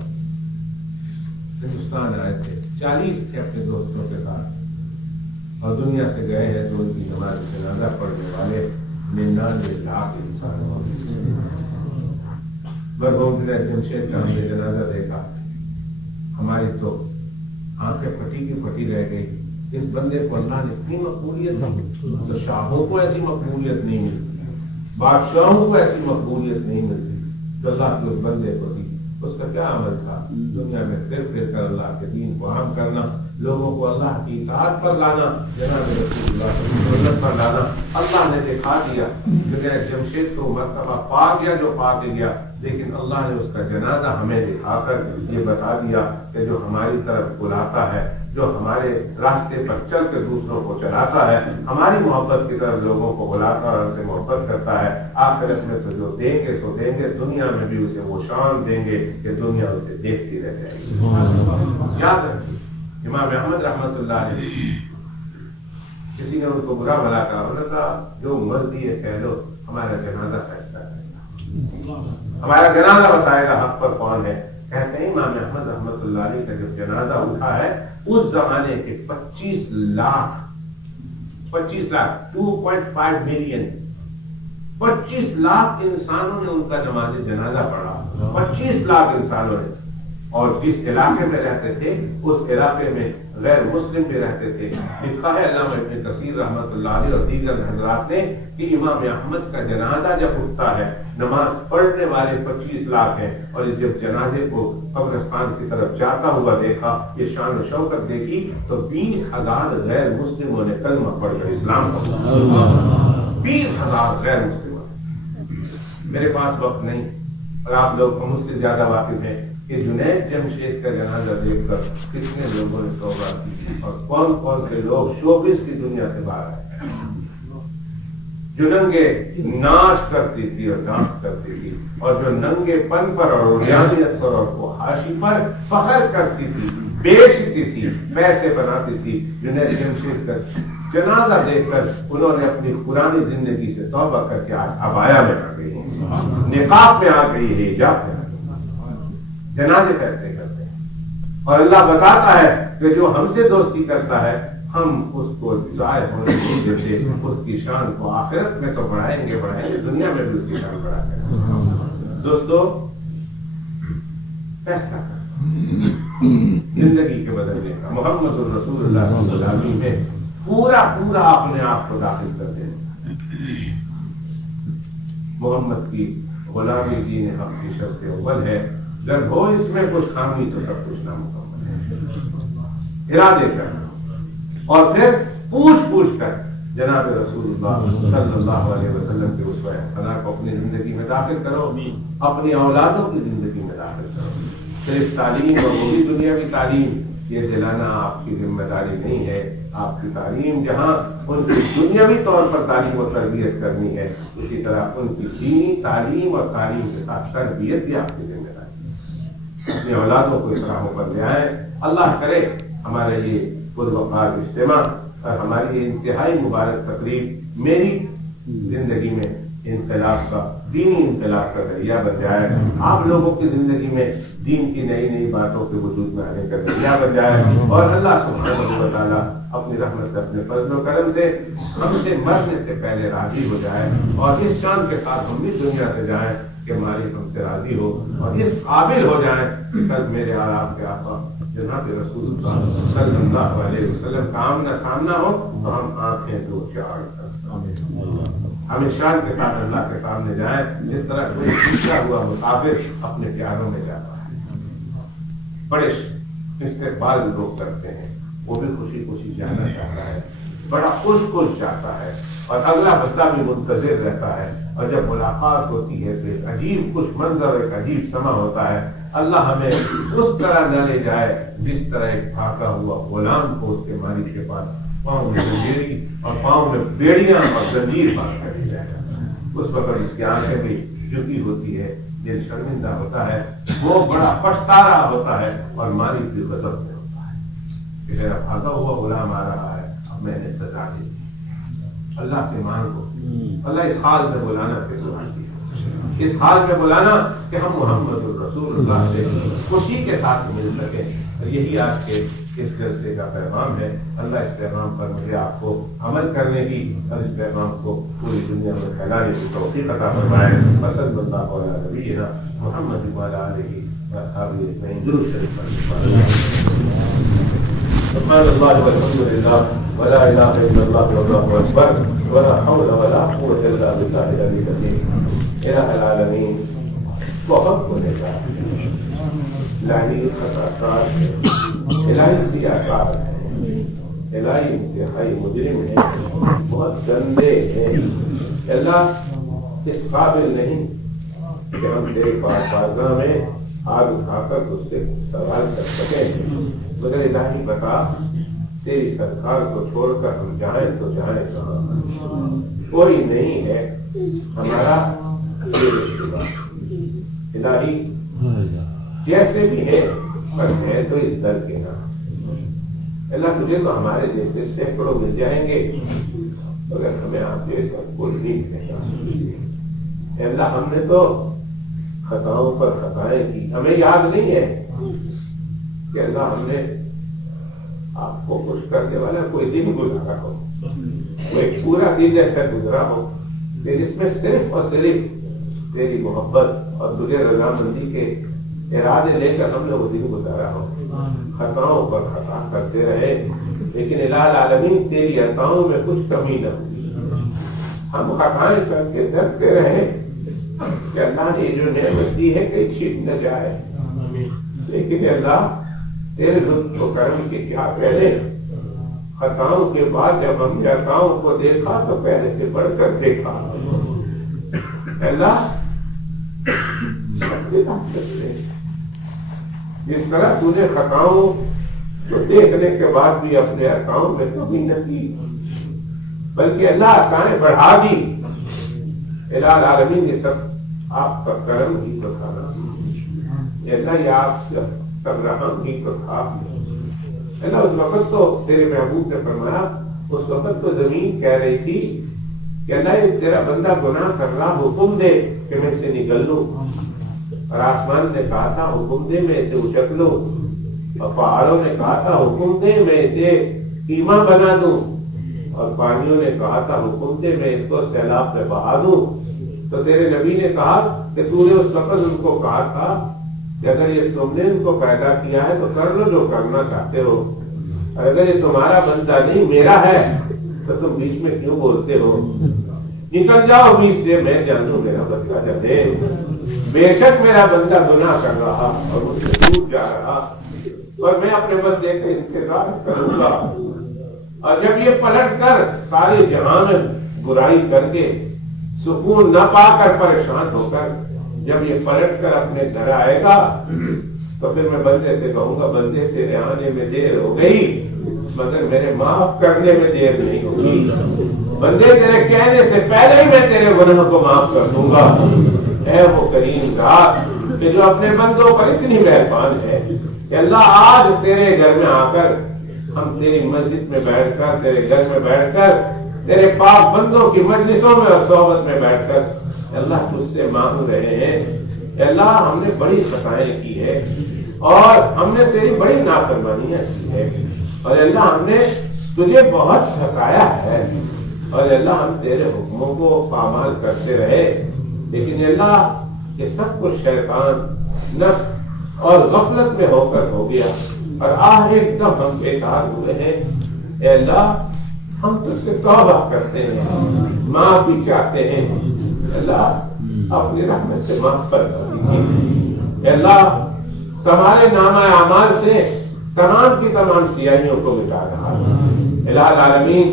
ہندوستان آئے تھے، 40 تھے اپنے دوستوں کے ساتھ، اور دنیا سے گئے ہیں تو ان کی نماز جنازہ پڑھنے والے 99 لاکھ انسان ہو۔ برگومدہ جمشید کا ہم نے جنازہ دیکھا، ہماری تو آنکھیں پھٹی کی پھٹی رہ گئی۔ اس بندے کو اللہ نے اتنی مقبولیت دی، تو شاہوں کو ایسی مقبولیت نہیں ملتی، بادشاہوں کو ایسی مقبولیت نہیں ملتی جو اللہ کے اس بندے کو دی۔ اس کا کیا عمل تھا؟ دنیا میں پھر کر اللہ کے دین کو عام کرنا، لوگوں کو اللہ کی اطاعت پر لانا، جناب رسول اللہ صلی اللہ علیہ وسلم پر لانا۔ اللہ نے دکھا دیا، جمشید کو مرتبہ پا گیا جو پا کے گیا، لیکن اللہ نے اس کا جنازہ ہمیں دکھا کر یہ بتا دیا کہ جو ہماری طرف بلاتا ہے، جو ہمارے راستے پر چل کے دوسروں کو چلاتا ہے، ہماری محبت کی طرف لوگوں کو بلاتا اور ان سے محبت کرتا ہے، آخرت میں تو جو دیں گے تو دیں گے، دنیا میں بھی اسے وہ شان دیں گے کہ دنیا اسے دیکھتی رہ جائے گی۔ یاد رکھیے امام احمد رحمۃ اللہ علیہ، کسی نے ان کو برا بھلا کہا، انہوں نے کہا جو مرضی ہے کہہ لو، ہمارا جنازہ فیصلہ کرے گا، ہمارا جنازہ بتائے گا حق پر کون ہے۔ کہتے ہیں امام احمد رحمۃ اللہ علیہ کا جب جنازہ اٹھا ہے، اس زمانے کے 25 لاکھ 2.5 ملین 25 لاکھ انسانوں نے ان کا نماز جنازہ پڑھا، 25 لاکھ انسانوں نے۔ اور جس علاقے میں رہتے تھے اس علاقے میں غیر مسلم بھی رہتے تھے۔ لکھا ہے علامہ ابن کثیر رحمۃ اللہ علیہ اور دیگر حضرات نے کہ امام احمد کا جنازہ جب اٹھتا ہے، نماز پڑھنے والے 25 لاکھ ہیں، اور جب جنازے کو قبرستان کی طرف جاتا ہوا دیکھا، یہ شان و شوکت دیکھی، تو 20,000 غیر مسلموں نے کلمہ پڑھ کر اسلام قبول۔ 20,000 غیر مسلموں۔ میرے پاس وقت نہیں، اور آپ لوگ مجھ سے زیادہ واقف ہیں کہ جنید جمشید کا جنازہ دیکھ کر کتنے لوگوں نے توبہ کی، اور کون کون سے لوگ شوبز کی دنیا سے باہر آئے، جو ننگے ناچ کرتی تھی اور ڈانس کرتی تھی، اور جو ننگے پن پر اور عریانیت پر اور فحاشی پر فخر کرتی تھی، بیچتی تھی، پیسے بناتی تھی۔ جنید جمشید کا جنازہ دیکھ کر انہوں نے اپنی پرانی زندگی سے توبہ کر کے آج عبایا میں آ گئی ہے، نقاب میں آ گئی ہے، حجاب میں آ گئی، جنازے فیصلے کرتے ہیں۔ اور اللہ بتاتا ہے کہ جو ہم سے دوستی کرتا ہے ہم اس کو ظاہر ہونے نہیں دیتے، اس کی شان کو آخرت میں تو بڑھائیں گے، دنیا میں بھی اس کی شان بڑھا کر۔ دوستو فیصلہ کرنا زندگی کے بدلنے کا، محمد الرسول اللہ صلی اللہ علیہ وسلم میں پورا اپنے آپ کو داخل کر دینا۔ محمد کی غلامی دین حق کی شرط اول ہے، جب ہو اس میں کچھ خامی تو سب کچھ نامکمل ہے۔ ارادے کرنا اور پھر پوچھ کر جناب رسول اللہ صلی اللہ علیہ وسلم کے اسوہ حسنہ کو اپنی زندگی میں داخل کرو، اپنی اولادوں کی زندگی میں داخل کرو۔ صرف تعلیم اور وہ بھی دنیاوی تعلیم یہ دلانا آپ کی ذمہ داری نہیں ہے، آپ کی تعلیم جہاں ان کی دنیاوی طور پر تعلیم و تربیت کرنی ہے، اسی طرح ان کی دینی تعلیم اور تعلیم کے ساتھ تربیت بھی آپ کی ذمہ داری ہے۔ اپنی اولادوں کو اس راہوں پر لے آئیں۔ اللہ کرے ہمارا یہ پروقار اجتماع اور ہماری یہ انتہائی مبارک تقریب میری زندگی میں انقلاب کا، دینی انقلاب کا ذریعہ بن جائے، آپ لوگوں کی زندگی میں دین کی نئی باتوں کے وجود میں آنے کا ذریعہ بن جائے، اور اللہ سبحانہ و تعالیٰ اپنی رحمت سے، اپنے فضل و کرم سے ہم سے مرنے سے پہلے راضی ہو جائے، اور اس شان کے ساتھ ہم بھی دنیا سے جائیں کہ مالک ہم سے راضی ہو، اور اس قابل ہو جائیں کہ کل میرے اور آپ کے آقا جناب رسول اللہ صلی اللہ علیہ وسلم کا آمنا سامنا ہو تو ہم آنکھیں دو چاڑ کر ہم شان کے ساتھ اللہ کے سامنے جائیں، جس طرح کوئی پوچھا ہوا مسافر اپنے پیاروں میں جاتا ہے، بڑے استقبال لوگ کرتے ہیں، وہ بھی خوشی خوشی جانا چاہتا ہے، بڑا خوش چاہتا ہے اور اگلا بندہ بھی منتظر رہتا ہے، اور جب ملاقات ہوتی ہے تو ایک عجیب خوش منظر، ایک عجیب سما ہوتا ہے۔ اللہ ہمیں اس طرح نہ لے جائے جس طرح ایک بھاگا ہوا غلام کو اس کے مالک کے پاس پاؤں میں زنجیری اور پاؤں میں بیڑیاں اور زنجیر باندھ کر لے جائے گا۔ اس وقت اس کی آنکھیں بھی جھکی ہوتی ہے، یہ شرمندہ ہوتا ہے، وہ بڑا پچھتا رہا ہوتا ہے اور مالک بھی غضب میں ہوتا ہے کہ میرا بھاگا ہوا غلام آ رہا ہے، اب میں نے سزا دی۔ اللہ سے مانگو، اللہ اس حال میں بلانا پھر بلاتی ہے، اس حال میں بلانا کہ ہم محمد الرسول اللہ سے خوشی کے ساتھ مل سکیں، اور یہی آج کے اس جلسے کا پیغام ہے۔ اللہ اس پیغام پر مجھے آپ کو عمل کرنے کی اور اس پیغام کو پوری دنیا میں پھیلانے کی توفیق عطا فرمائے۔ صلی اللہ علیہ نبینا محمد وعلی آلہ وصحبہ اجمعین۔ درود شریف سبحان اللہ والحمد للہ ولا الہ الا اللہ واللہ اکبر ولا حول ولا قوة الا باللہ العلی العظیم۔ الہ العالمین بہت گنہ گار ہے، الہی خطا کار ہے، الہی سیاکار ہے، الہی انتہائی مجرم ہے، بہت گندے ہیں۔ اللہ اس قابل نہیں کہ ہم تیرے بارگاہ میں آگ اٹھا کر اس سے سوال کر سکیں، مگر الہی بتا تیری سرکار کو چھوڑ کر ہم جائیں تو جائیں کہاں؟ کوئی نہیں ہے ہمارا تیرے سوا۔ الہی جیسے بھی ہے پر ہے تو اس در کے نام۔ اللہ تجھے تو ہمارے جیسے سینکڑوں مل جائیں گے مگر ہمیں آپ جیسا کوئی نہیں ملے گا۔ اللہ ہم نے تو خطاؤں پر خطائیں کی، ہمیں یاد نہیں ہے کہ اللہ ہم نے آپ کو خوش کرنے والا کوئی دن گزارا ہو، کوئی پورا دن ایسا گزرا ہو کہ جس میں صرف اور صرف تیری محبت اور تجھے رضامندی کے ارادے لے کر ہم نے وہ دن گزارا ہو۔ خطاؤں پر خطا کرتے رہے لیکن الہ العالمین تیری عطاؤں میں کچھ کمی نہ ہوئی۔ ہم خطائیں کر کے ڈرتے رہے کہ اللہ نے جو نعمت دی ہے کہ چھن نہ جائے، لیکن اللہ تیرے لطف و کرم کے کیا پہلے خطاؤں کے بعد جب ہم نے عطاؤں کو دیکھا تو پہلے سے بڑھ کر دیکھا۔ اللہ جس طرح تو نے خطاؤں کو دیکھنے کے بعد بھی اپنے عطاؤں میں کمی نہ کی بلکہ اللہ عطائیں بڑھا دی۔ الہ العالمین یہ سب آپ کا کرم ہی تو تھا نا، اللہ یہ آپ سب رحم ہی تو تھا۔ اللہ اس وقت تو تیرے محبوب نے فرمایا، اس وقت تو زمین کہہ رہی تھی کہ اللہ یہ تیرا بندہ گناہ کر رہا، حکم دے کہ میں اسے نکل لوں، اور آسمان نے کہا تھا حکم دے میں اسے اچک لوں، اور پہاڑوں نے کہا تھا حکم دے میں اسے کیما بنا دوں، اور پانیوں نے کہا تھا حکم دے میں اس کو سیلاب میں بہا دوں۔ تو تیرے نبی نے کہا کہ تو نے اس وقت ان کو کہا تھا کہ اگر یہ تم نے ان کو پیدا کیا ہے تو کر لو جو کرنا چاہتے ہو، اور اگر یہ تمہارا بندہ نہیں میرا ہے تو تم بیچ میں کیوں بولتے ہو؟ نکل جاؤ بیچ سے، میں جانوں میرا بندہ جانے، بے شک میرا بندہ گناہ کر رہا اور مجھ سے دور جا رہا، اور میں اپنے بندے کا انتظار کروں گا، اور جب یہ پلٹ کر سارے جہان میں برائی کر کے سکون نہ پا کر پریشان ہو کر جب یہ پلٹ کر اپنے گھر آئے گا تو پھر میں بندے سے کہوں گا بندے تیرے آنے میں دیر ہو گئی مگر میرے معاف کرنے میں دیر نہیں ہوگی، بندے تیرے کہنے سے پہلے ہی میں تیرے گناہ کو معاف کر دوں گا۔ اے وہ کریم ذات کہ جو اپنے بندوں پر اتنی مہربان ہے کہ اللہ آج تیرے گھر میں آ کر ہم تیری مسجد میں بیٹھ کر، تیرے گھر میں بیٹھ کر، تیرے پاک بندوں کی مجلسوں میں اور صحبت میں بیٹھ کر اللہ تجھ سے مانگ رہے ہیں۔ اللہ ہم نے بڑی خطائیں کی ہے اور ہم نے تیری بڑی نافرمانیاں کی ہے، اور اللہ ہم نے تجھے بہت ستایا ہے، اور اللہ ہم تیرے حکموں کو پامال کرتے رہے، لیکن اللہ یہ سب کچھ شیطان، نفس اور غفلت میں ہو کر ہو گیا، اور آخر تب ہم بیکار ہوئے ہیں۔ اے اللہ ہم تجھ سے توبہ کرتے ہیں، معافی چاہتے ہیں، اللہ اپنی رحمت سے معاف کر دیجیے۔ اے اللہ تمہارے نامہ اعمال سے تمام کی تمام سیاہیوں کو مٹا رہا ہے۔ الہ العالمین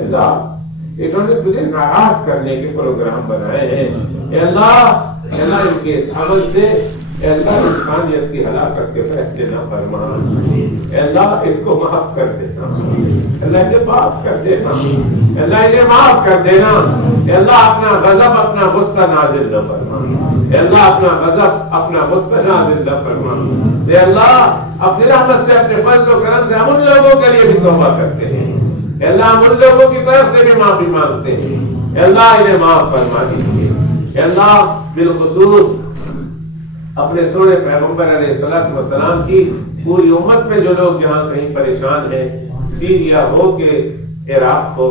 اللہ انہوں نے تجھے ناراض کرنے کے پروگرام بنائے ہیں، اے اللہ ان کے عمل سے اے اللہ انسانیت کی ہلاکت کے فیصلے نہ فرما، اے اللہ ان کو معاف کر دینا، اللہ انہیں معاف کر دینا، اللہ انہیں معاف کر دینا، اے اللہ اپنا غضب اپنا غصہ نازل نہ فرما، اے اللہ اپنا غضب اپنا غصہ نازل نہ فرما، اے اللہ اپنی رحمت سے اپنے فضل و کرم سے ہم ان لوگوں کے لیے بھی توبہ کرتے ہیں، اے اللہ ہم ان لوگوں کی طرف سے بھی معافی مانگتے ہیں، اے اللہ انہیں معاف فرما دیجیے، اے اللہ بالخصوص اپنے سونے پیغمبر علیہ الصلوۃ والسلام کی پوری امت میں جو لوگ جہاں کہیں پریشان ہیں، سیریا ہو کہ عراق ہو،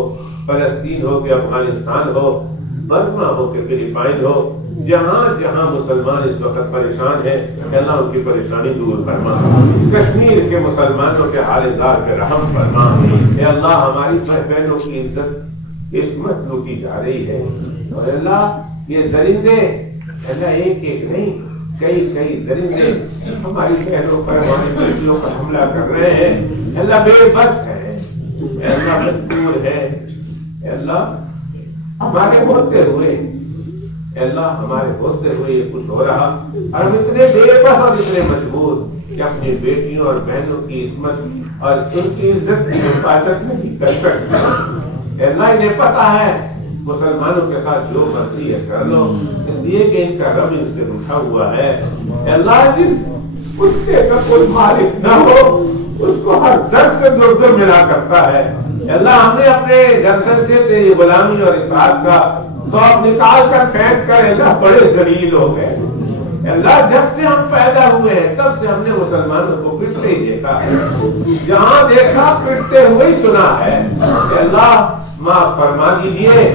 فلسطین ہو کہ افغانستان ہو، برما ہو کہ فلپائن ہو، جہاں جہاں مسلمان اس وقت پریشان ہیں، اللہ ان کی پریشانی دور فرما، کشمیر کے مسلمانوں کے حالدار پہ رحم فرما، اے اللہ ہماری بہنوں کی عزت عصمت لوٹی جا رہی ہے، اور اللہ یہ درندے اللہ ایک ایک نہیں کئی درندے ہماری بہنوں پر ہماری بیٹیوں پر حملہ کر رہے ہیں، اللہ بے بس ہے، اللہ مجبور ہے، اللہ ہمارے ہوتے ہوئے اللہ ہمارے ہوتے ہوئے یہ کچھ ہو رہا، اور ہم اتنے بے بس اور اتنے مجبور کہ اپنی بیٹیوں اور بہنوں کی عصمت اور ان کی عزت کی حفاظت نہیں کر سکتے، اللہ انہیں پتا ہے مسلمانوں کے ساتھ جو مرضی ہے کر لو، اس لیے کہ ان کا رب ان سے اٹھا ہوا ہے، اللہ جس کتے کا کوئی مالک نہ ہو اس کو ہر درد سے دردر ملا کرتا ہے، اللہ ہم نے اپنے گردن سے تیری غلامی اور اطاعت کا توب نکال کر پھینک کر اللہ بڑے ذلیل ہو گئے، اللہ جب سے ہم پیدا ہوئے ہیں تب سے ہم نے مسلمانوں کو پٹتے ہی دیکھا ہے، جہاں دیکھا پٹتے ہوئے ہی سنا ہے، اللہ معاف فرما دیجیے،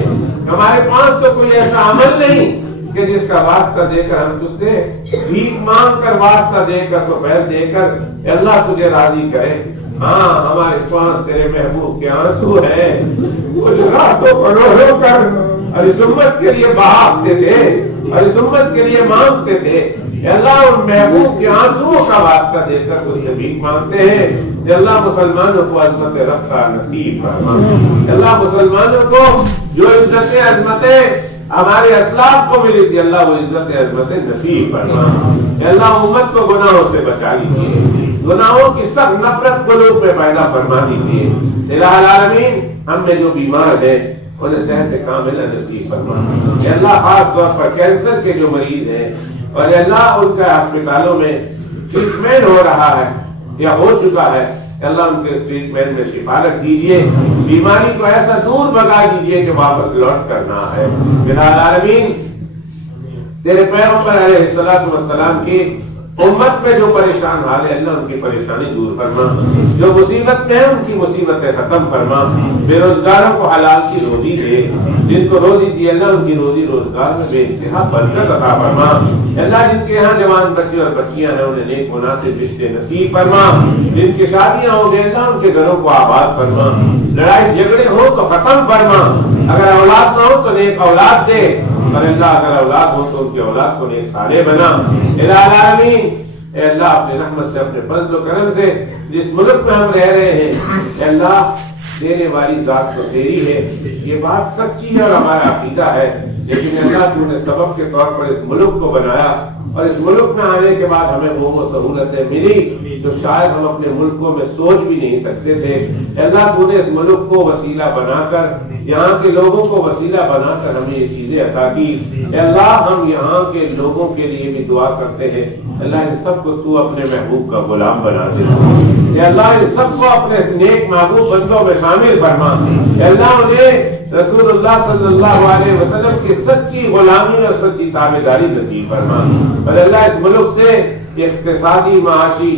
ہمارے پاس تو کوئی ایسا عمل نہیں کہ جس کا واسطہ دے کر ہم تجھ سے بھیک مانگ کر واسطہ دے کر تو پیر دے کر اللہ تجھے راضی کرے، ہاں ہمارے پاس تیرے محبوب کے آنسو ہے، کچھ راتوں کو رو رو کر اور اس امت کے لیے بہاتے تھے اور اس امت کے لیے مانگتے تھے، اللہ ان محبوب کے آنسو کا واسطہ دے کر تجھ سے بھیک مانگتے ہیں، اللہ مسلمانوں کو عظمت رفتہ نصیب فرما، اللہ مسلمانوں کو جو عزت عظمتیں ہمارے اسلاف کو ملی تھی اللہ وہ عزت عظمتیں نصیب فرما، اللہ امت کو گناہوں سے بچا لیجیے، گناہوں کی سخت نفرت قلوب میں پیدا فرما دیجیے، الہ العالمین ہم میں جو بیمار ہے انہیں صحت کاملہ نصیب فرما، اللہ خاص طور پر کینسر کے جو مریض ہیں اور اللہ ان کا ہسپتالوں میں ٹریٹمنٹ ہو رہا ہے یا ہو چکا ہے، اللہ ان کے ٹریٹمنٹ میں شفا رکھ دیجیے، بیماری کو ایسا دور بھگا دیجیے کہ واپس لوٹ کرنا ہے، الہ العالمین تیرے پیغمبر علیہ الصلوۃ والسلام کی امت میں جو پریشان حال ہے اللہ ان کی پریشانی دور فرما، جو مصیبت میں ہے ان کی مصیبتیں ختم فرما، بے روزگاروں کو حلال کی روزی دے، جن کو روزی دی اللہ ان کی روزی روزگار میں بے انتہا برکت عطا فرما، اللہ جن کے یہاں جوان بچے اور بچیاں ہیں انہیں نیک مناسب رشتے نصیب فرما، جن کی شادیاں ہوں گے اللہ ان کے گھروں کو آباد فرما، لڑائی جھگڑے ہو تو ختم فرما، اگر اولاد نہ ہو تو نیک اولاد دے، اور اللہ اگر اولاد ہو تو ان کی اولاد کو نیک صالح بنا، الہ العالمین اے اللہ اپنے رحمت سے اپنے فضل و کرم سے جس ملک میں ہم رہ رہے ہیں اے اللہ دینے والی ذات تو تیری ہے، یہ بات سچی ہے اور ہمارا عقیدہ ہے، لیکن اللہ تو نے سبب کے طور پر اس ملک کو بنایا اور اس ملک میں آنے کے بعد ہمیں وہ سہولتیں ملی جو شاید ہم اپنے ملکوں میں سوچ بھی نہیں سکتے تھے، اللہ تو نے اس ملک کو وسیلہ بنا کر یہاں کے لوگوں کو وسیلہ بنا کر ہمیں یہ چیزیں عطا کی، اے اللہ ہم یہاں کے لوگوں کے لیے بھی دعا کرتے ہیں، اللہ ان سب کو تو اپنے محبوب کا غلام بنا دے، اے اللہ ان سب کو اپنے نیک محبوب بندوں میں شامل فرما، اے اللہ انہیں رسول اللہ صلی اللہ علیہ وسلم کی سچی غلامی اور سچی تابعداری نصیب فرما، اور اللہ اس ملک سے اقتصادی معاشی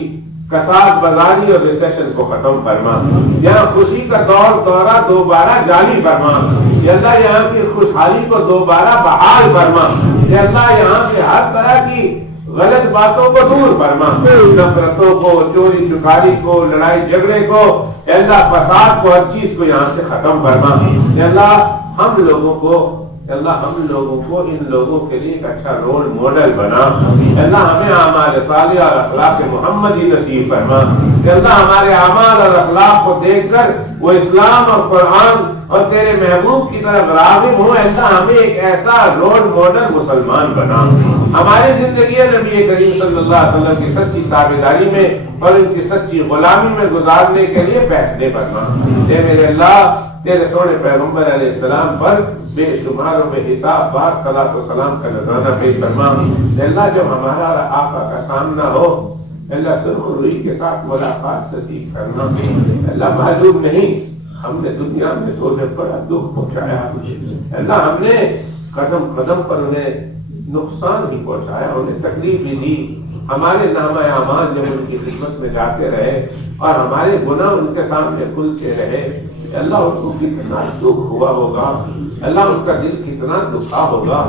کساد بازاری اور ریسیشن کو ختم فرما، یہاں خوشی کا دورہ دوبارہ جاری فرما، یا اللہ یہاں کی خوشحالی کو دوبارہ بحال فرما، یا اللہ یہاں سے ہر طرح کی غلط باتوں کو دور فرما، نفرتوں کو، چوری چکاری کو، لڑائی جھگڑے کو، یا اللہ فساد کو، ہر چیز کو یہاں سے ختم فرما، یا اللہ ہم لوگوں کو ان لوگوں کے لیے ایک اچھا رول ماڈل بنا، اللہ ہمیں اعمال صالحہ اور اخلاق محمدی نصیب فرما، اللہ ہمارے اعمال اور اخلاق کو دیکھ کر وہ اسلام اور قرآن اور تیرے محبوب کی طرف راغب ہوں. اللہ ہمیں ایک ایسا رول ماڈل مسلمان بنا. ہماری زندگی نبی کریم صلی اللہ علیہ وسلم کی سچی تابعداری میں اور ان کی سچی غلامی میں گزارنے کے لیے فیصلے فرما. اے میرے اللہ تیرے سونے پیغمبر علیہ السلام پر بے شمار و بے حساب بات صلاۃ و سلام کا نذرانہ پیش فرما. اللہ جب ہمارا اور آقا کا سامنا ہو اللہ سرخ روئی کے ساتھ ملاقات نصیب کرنا. اللہ معلوم نہیں ہم نے دنیا میں تو انہیں بڑا دکھ پہنچایا. اللہ ہم نے قدم قدم پر انہیں نقصان بھی پہنچایا, انہیں تکلیف بھی دی. ہمارے نامہ اعمال جب ان کی خدمت میں جاتے رہے اور ہمارے گناہ ان کے سامنے کھلتے رہے, اللہ ان کو کتنا دکھ ہوا ہوگا, اللہ ان کا دل کتنا دکھا ہوگا.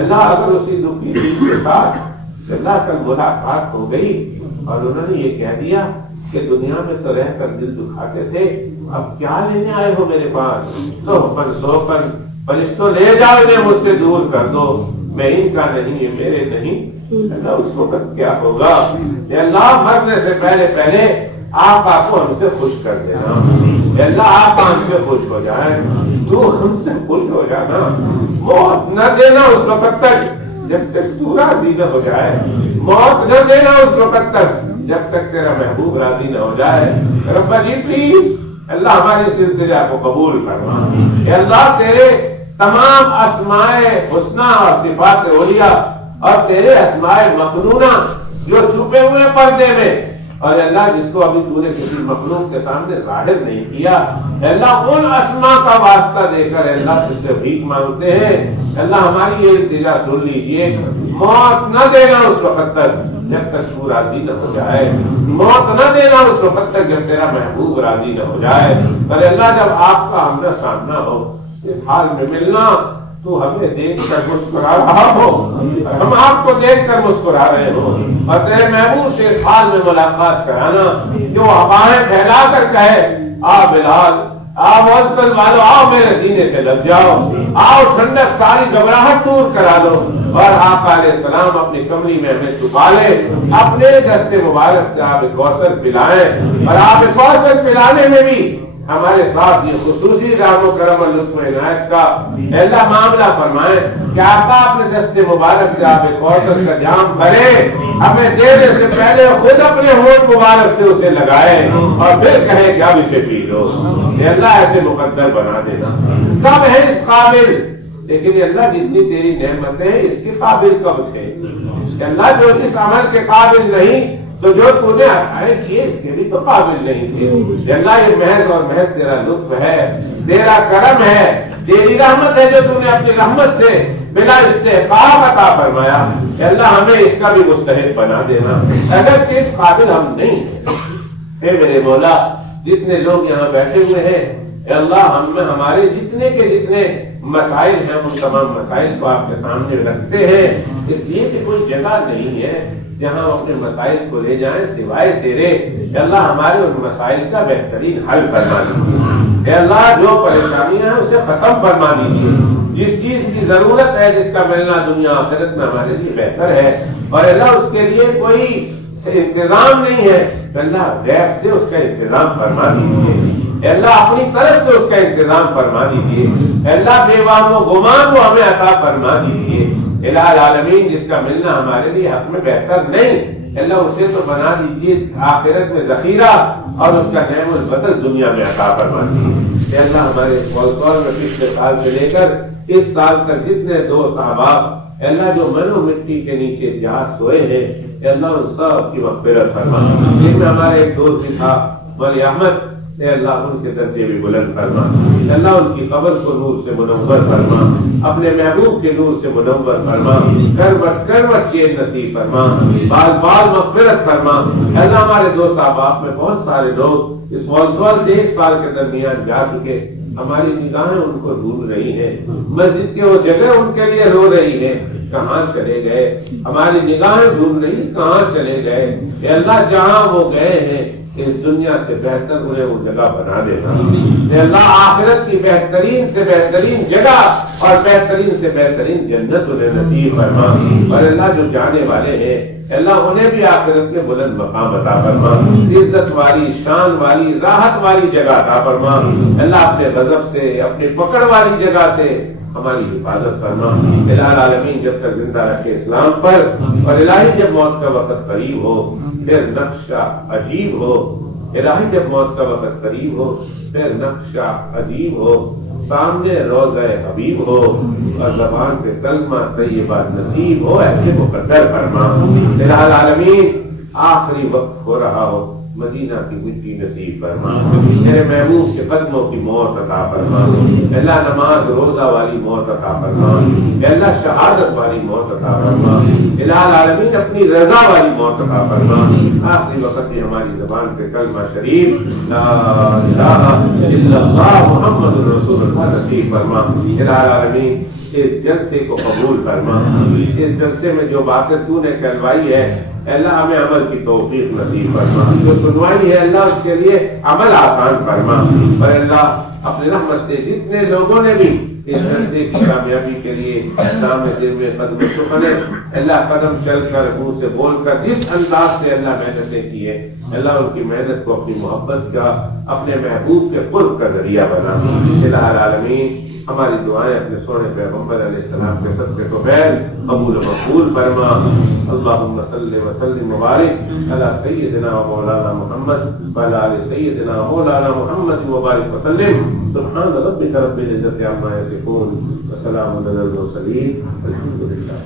اللہ اگر اسی دکھی دل کے ساتھ اللہ کل ملاقات ہو گئی اور انہوں نے یہ کہہ دیا کہ دنیا میں تو رہ کر دل دکھاتے تھے, اب کیا لینے آئے ہو میرے پاس, سوپن فرشتوں لے جاؤ انہیں مجھ سے دور کر دو, میں ان کا نہیں یہ میرے نہیں. اللہ اس وقت کیا ہوگا کہ اللہ مرنے سے پہلے پہلے آقا کو ہم سے خوش کر دینا. اللہ آقا ہم سے خوش ہو جائے, تو ہم سے خوش ہو جانا. موت نہ دینا اس وقت تک جب تک تو راضی نہ ہو جائے, موت نہ دینا اس وقت تک جب تک تیرا محبوب راضی نہ ہو جائے. رب جی پلیز اللہ ہمارے سلسلہ کو قبول فرما. اے اللہ تیرے تمام اسماء حسنہ اور صفات اولیاء اور تیرے اسماء مقنونہ جو چھپے ہوئے پردے میں, اور اللہ جس کو ابھی تو نے کسی مخلوق کے سامنے ظاہر نہیں کیا, اللہ ان اسماء کا واسطہ دے کر اللہ تجھ سے بھیک مانگتے ہیں. اللہ ہماری یہ التجا سن لیجیے, موت نہ دینا اس وقت تک جب تک تو راضی نہ ہو جائے, موت نہ دینا اس وقت تک جب تیرا محبوب راضی نہ ہو جائے. پر اللہ جب آپ کا آمنا سامنا ہو اس حال میں ملنا, تو ہمیں دیکھ کر مسکرا رہا ہو, ہم آپ کو دیکھ کر مسکرا رہے ہو, اور تیرے محبوب سے اس حال میں ملاقات کرانا جو ہوائیں پھیلا کر کہے آ بلال آؤ انصل والو آؤ میرے سینے سے لگ جاؤ, آؤ ٹھنڈک ساری گھبراہٹ دور کرا دو, اور آقا علیہ السلام اپنی کمری میں ہمیں چھپا لے, اپنے دست مبارک سے آب کوثر پلائیں. اور آب کوثر پلانے میں بھی ہمارے ساتھ یہ خصوصی رحم و کرم اور لطف عنایت کا اللہ معاملہ فرمائے کہ آقا اپنے دست مبارک سے آب کوثر کا جام بھرے, ہمیں دینے سے پہلے خود اپنے ہونٹ مبارک سے اسے لگائے اور پھر کہے کہ اب اسے پی لو. یہ اللہ ایسے مقدر بنا دینا. کب ہے اس قابل, لیکن یہ اللہ جتنی تیری نعمتیں اس کے قابل کب تھے. اللہ جو اس عمل کے قابل نہیں تو جو تو نے عطائیں کیے اس کے بھی تو قابل نہیں تھے. اللہ یہ محض اور محض تیرا لطف ہے, تیرا کرم ہے, تیری رحمت ہے جو تو نے اپنی رحمت سے بلا استحقاق عطا فرمایا. اللہ ہمیں اس کا بھی مستحق بنا دینا اگر کہ اس قابل ہم نہیں ہیں. اے میرے مولا جتنے لوگ یہاں بیٹھے ہوئے ہیں اے اللہ ہم میں ہمارے جتنے کے جتنے مسائل ہیں ان تمام مسائل کو آپ کے سامنے رکھتے ہیں, اس لیے کہ کوئی جگہ نہیں ہے جہاں اپنے مسائل کو لے جائیں سوائے تیرے. اے اللہ ہمارے ان مسائل کا بہترین حل فرما دیجیے. اے اللہ جو پریشانیاں ہیں اسے ختم فرما دیجیے. جس چیز کی ضرورت ہے جس کا ملنا دنیا آخرت میں ہمارے لیے بہتر ہے, اور اللہ اس کے لیے کوئی انتظام نہیں ہے, اللہ غیب سے اس کا انتظام فرما دیجیے. اللہ اپنی طرف سے اس کا انتظام فرما دیجیے. اللہ بے وام و گمان کو ہمیں عطا فرما دیجیے. الہ العالمین جس کا ملنا ہمارے لیے حق میں بہتر نہیں, اللہ اسے تو بنا دیجیے آخرت میں ذخیرہ اور اس کا نعم البدل دنیا میں عطا فرما دیجیے. اللہ ہمارے میں پچھلے سال سے لے کر اس سال تک جتنے دوست احباب اللہ جو منو مٹی کے نیچے جہاز سوئے ہیں اللہ ان سب کی مغفرت فرما. جن میں ہمارے ایک دوست بھی تھا ولی احمد, اے اللہ ان کے درجے بھی بلند فرما. اللہ ان کی قبر کو نور سے منور فرما, اپنے محبوب کے نور سے منور فرما, کروٹ کروٹ چین نصیب فرما, بال بال مغفرت فرما. اللہ ہمارے دوست احباب میں بہت سارے لوگ اس موضوع سے ایک سال کے درمیان جا چکے, ہماری نگاہیں ان کو ڈھونڈ رہی ہیں, مسجد کے وہ جگہ ان کے لیے رو رہی ہے کہاں چلے گئے, ہماری نگاہیں ڈھونڈ رہی کہاں چلے گئے. اے اللہ جہاں وہ گئے ہیں اس دنیا سے بہتر انہیں وہ جگہ بنا دینا. کہ اللہ آخرت کی بہترین سے بہترین جگہ اور بہترین سے بہترین جنت انہیں نصیب فرما. اور اللہ جو جانے والے ہیں اللہ انہیں بھی آخرت میں بلند مقام عطا فرما, عزت والی, شان والی, راحت والی جگہ عطا فرما. اللہ اپنے غضب سے, اپنی پکڑ والی جگہ سے ہماری حفاظت فرما. الہ العالمین جب تک زندہ رکھے اسلام پر, اور الہی جب موت کا وقت قریب ہو پھر نقشہ عجیب ہو. الہی جب موت کا وقت قریب ہو پھر نقشہ عجیب ہو, سامنے روضہ حبیب ہو اور زبان پہ کلمہ طیبہ نصیب ہو, ایسے مقدر فرما. الہ العالمین آخری وقت ہو رہا ہو, مدینہ کی مٹی نصیب فرما. میرے محبوب کے قدموں کی موت عطا فرما. اللہ نماز روزہ والی موت عطا فرما. اللہ شہادت والی موت عطا فرما. الہ العالمین اپنی رضا والی موت عطا فرما. آخری وقت ہی ہماری زبان پہ کلمہ شریف لا الہ الا اللہ محمد رسول اللہ نصیب فرما. الہ العالمین اس جلسے کو قبول فرما. اس جلسے میں جو باتیں تو نے کہلوائی ہے اللہ ہمیں عمل کی توفیق نصیب فرما. جو سنوائی ہے اللہ اس کے لیے عمل آسان فرما. اور اللہ اپنے رحمت سے جتنے لوگوں نے بھی اس جلسے کی کامیابی کے لیے اسلام دل میں قدم چکنے, اللہ قدم چل کر منہ سے بول کر جس انداز سے اللہ محنتیں کی ہے اللہ ان کی محنت کو اپنی محبت کا, اپنے محبوب کے قرب کا ذریعہ بنا. الہ العالمین ہماری دعائیں اپنے سونے پیغمبر علیہ السلام کے صدقے کو خیر قبول و مقبول فرما. اللہم صلی وسلم وبارک علی سیدنا و مولانا محمد وعلی آل سیدنا و مولانا محمد وبارک وسلم. سبحان ربک رب العزت عما یصفون وسلام علی المرسلین والحمد للہ.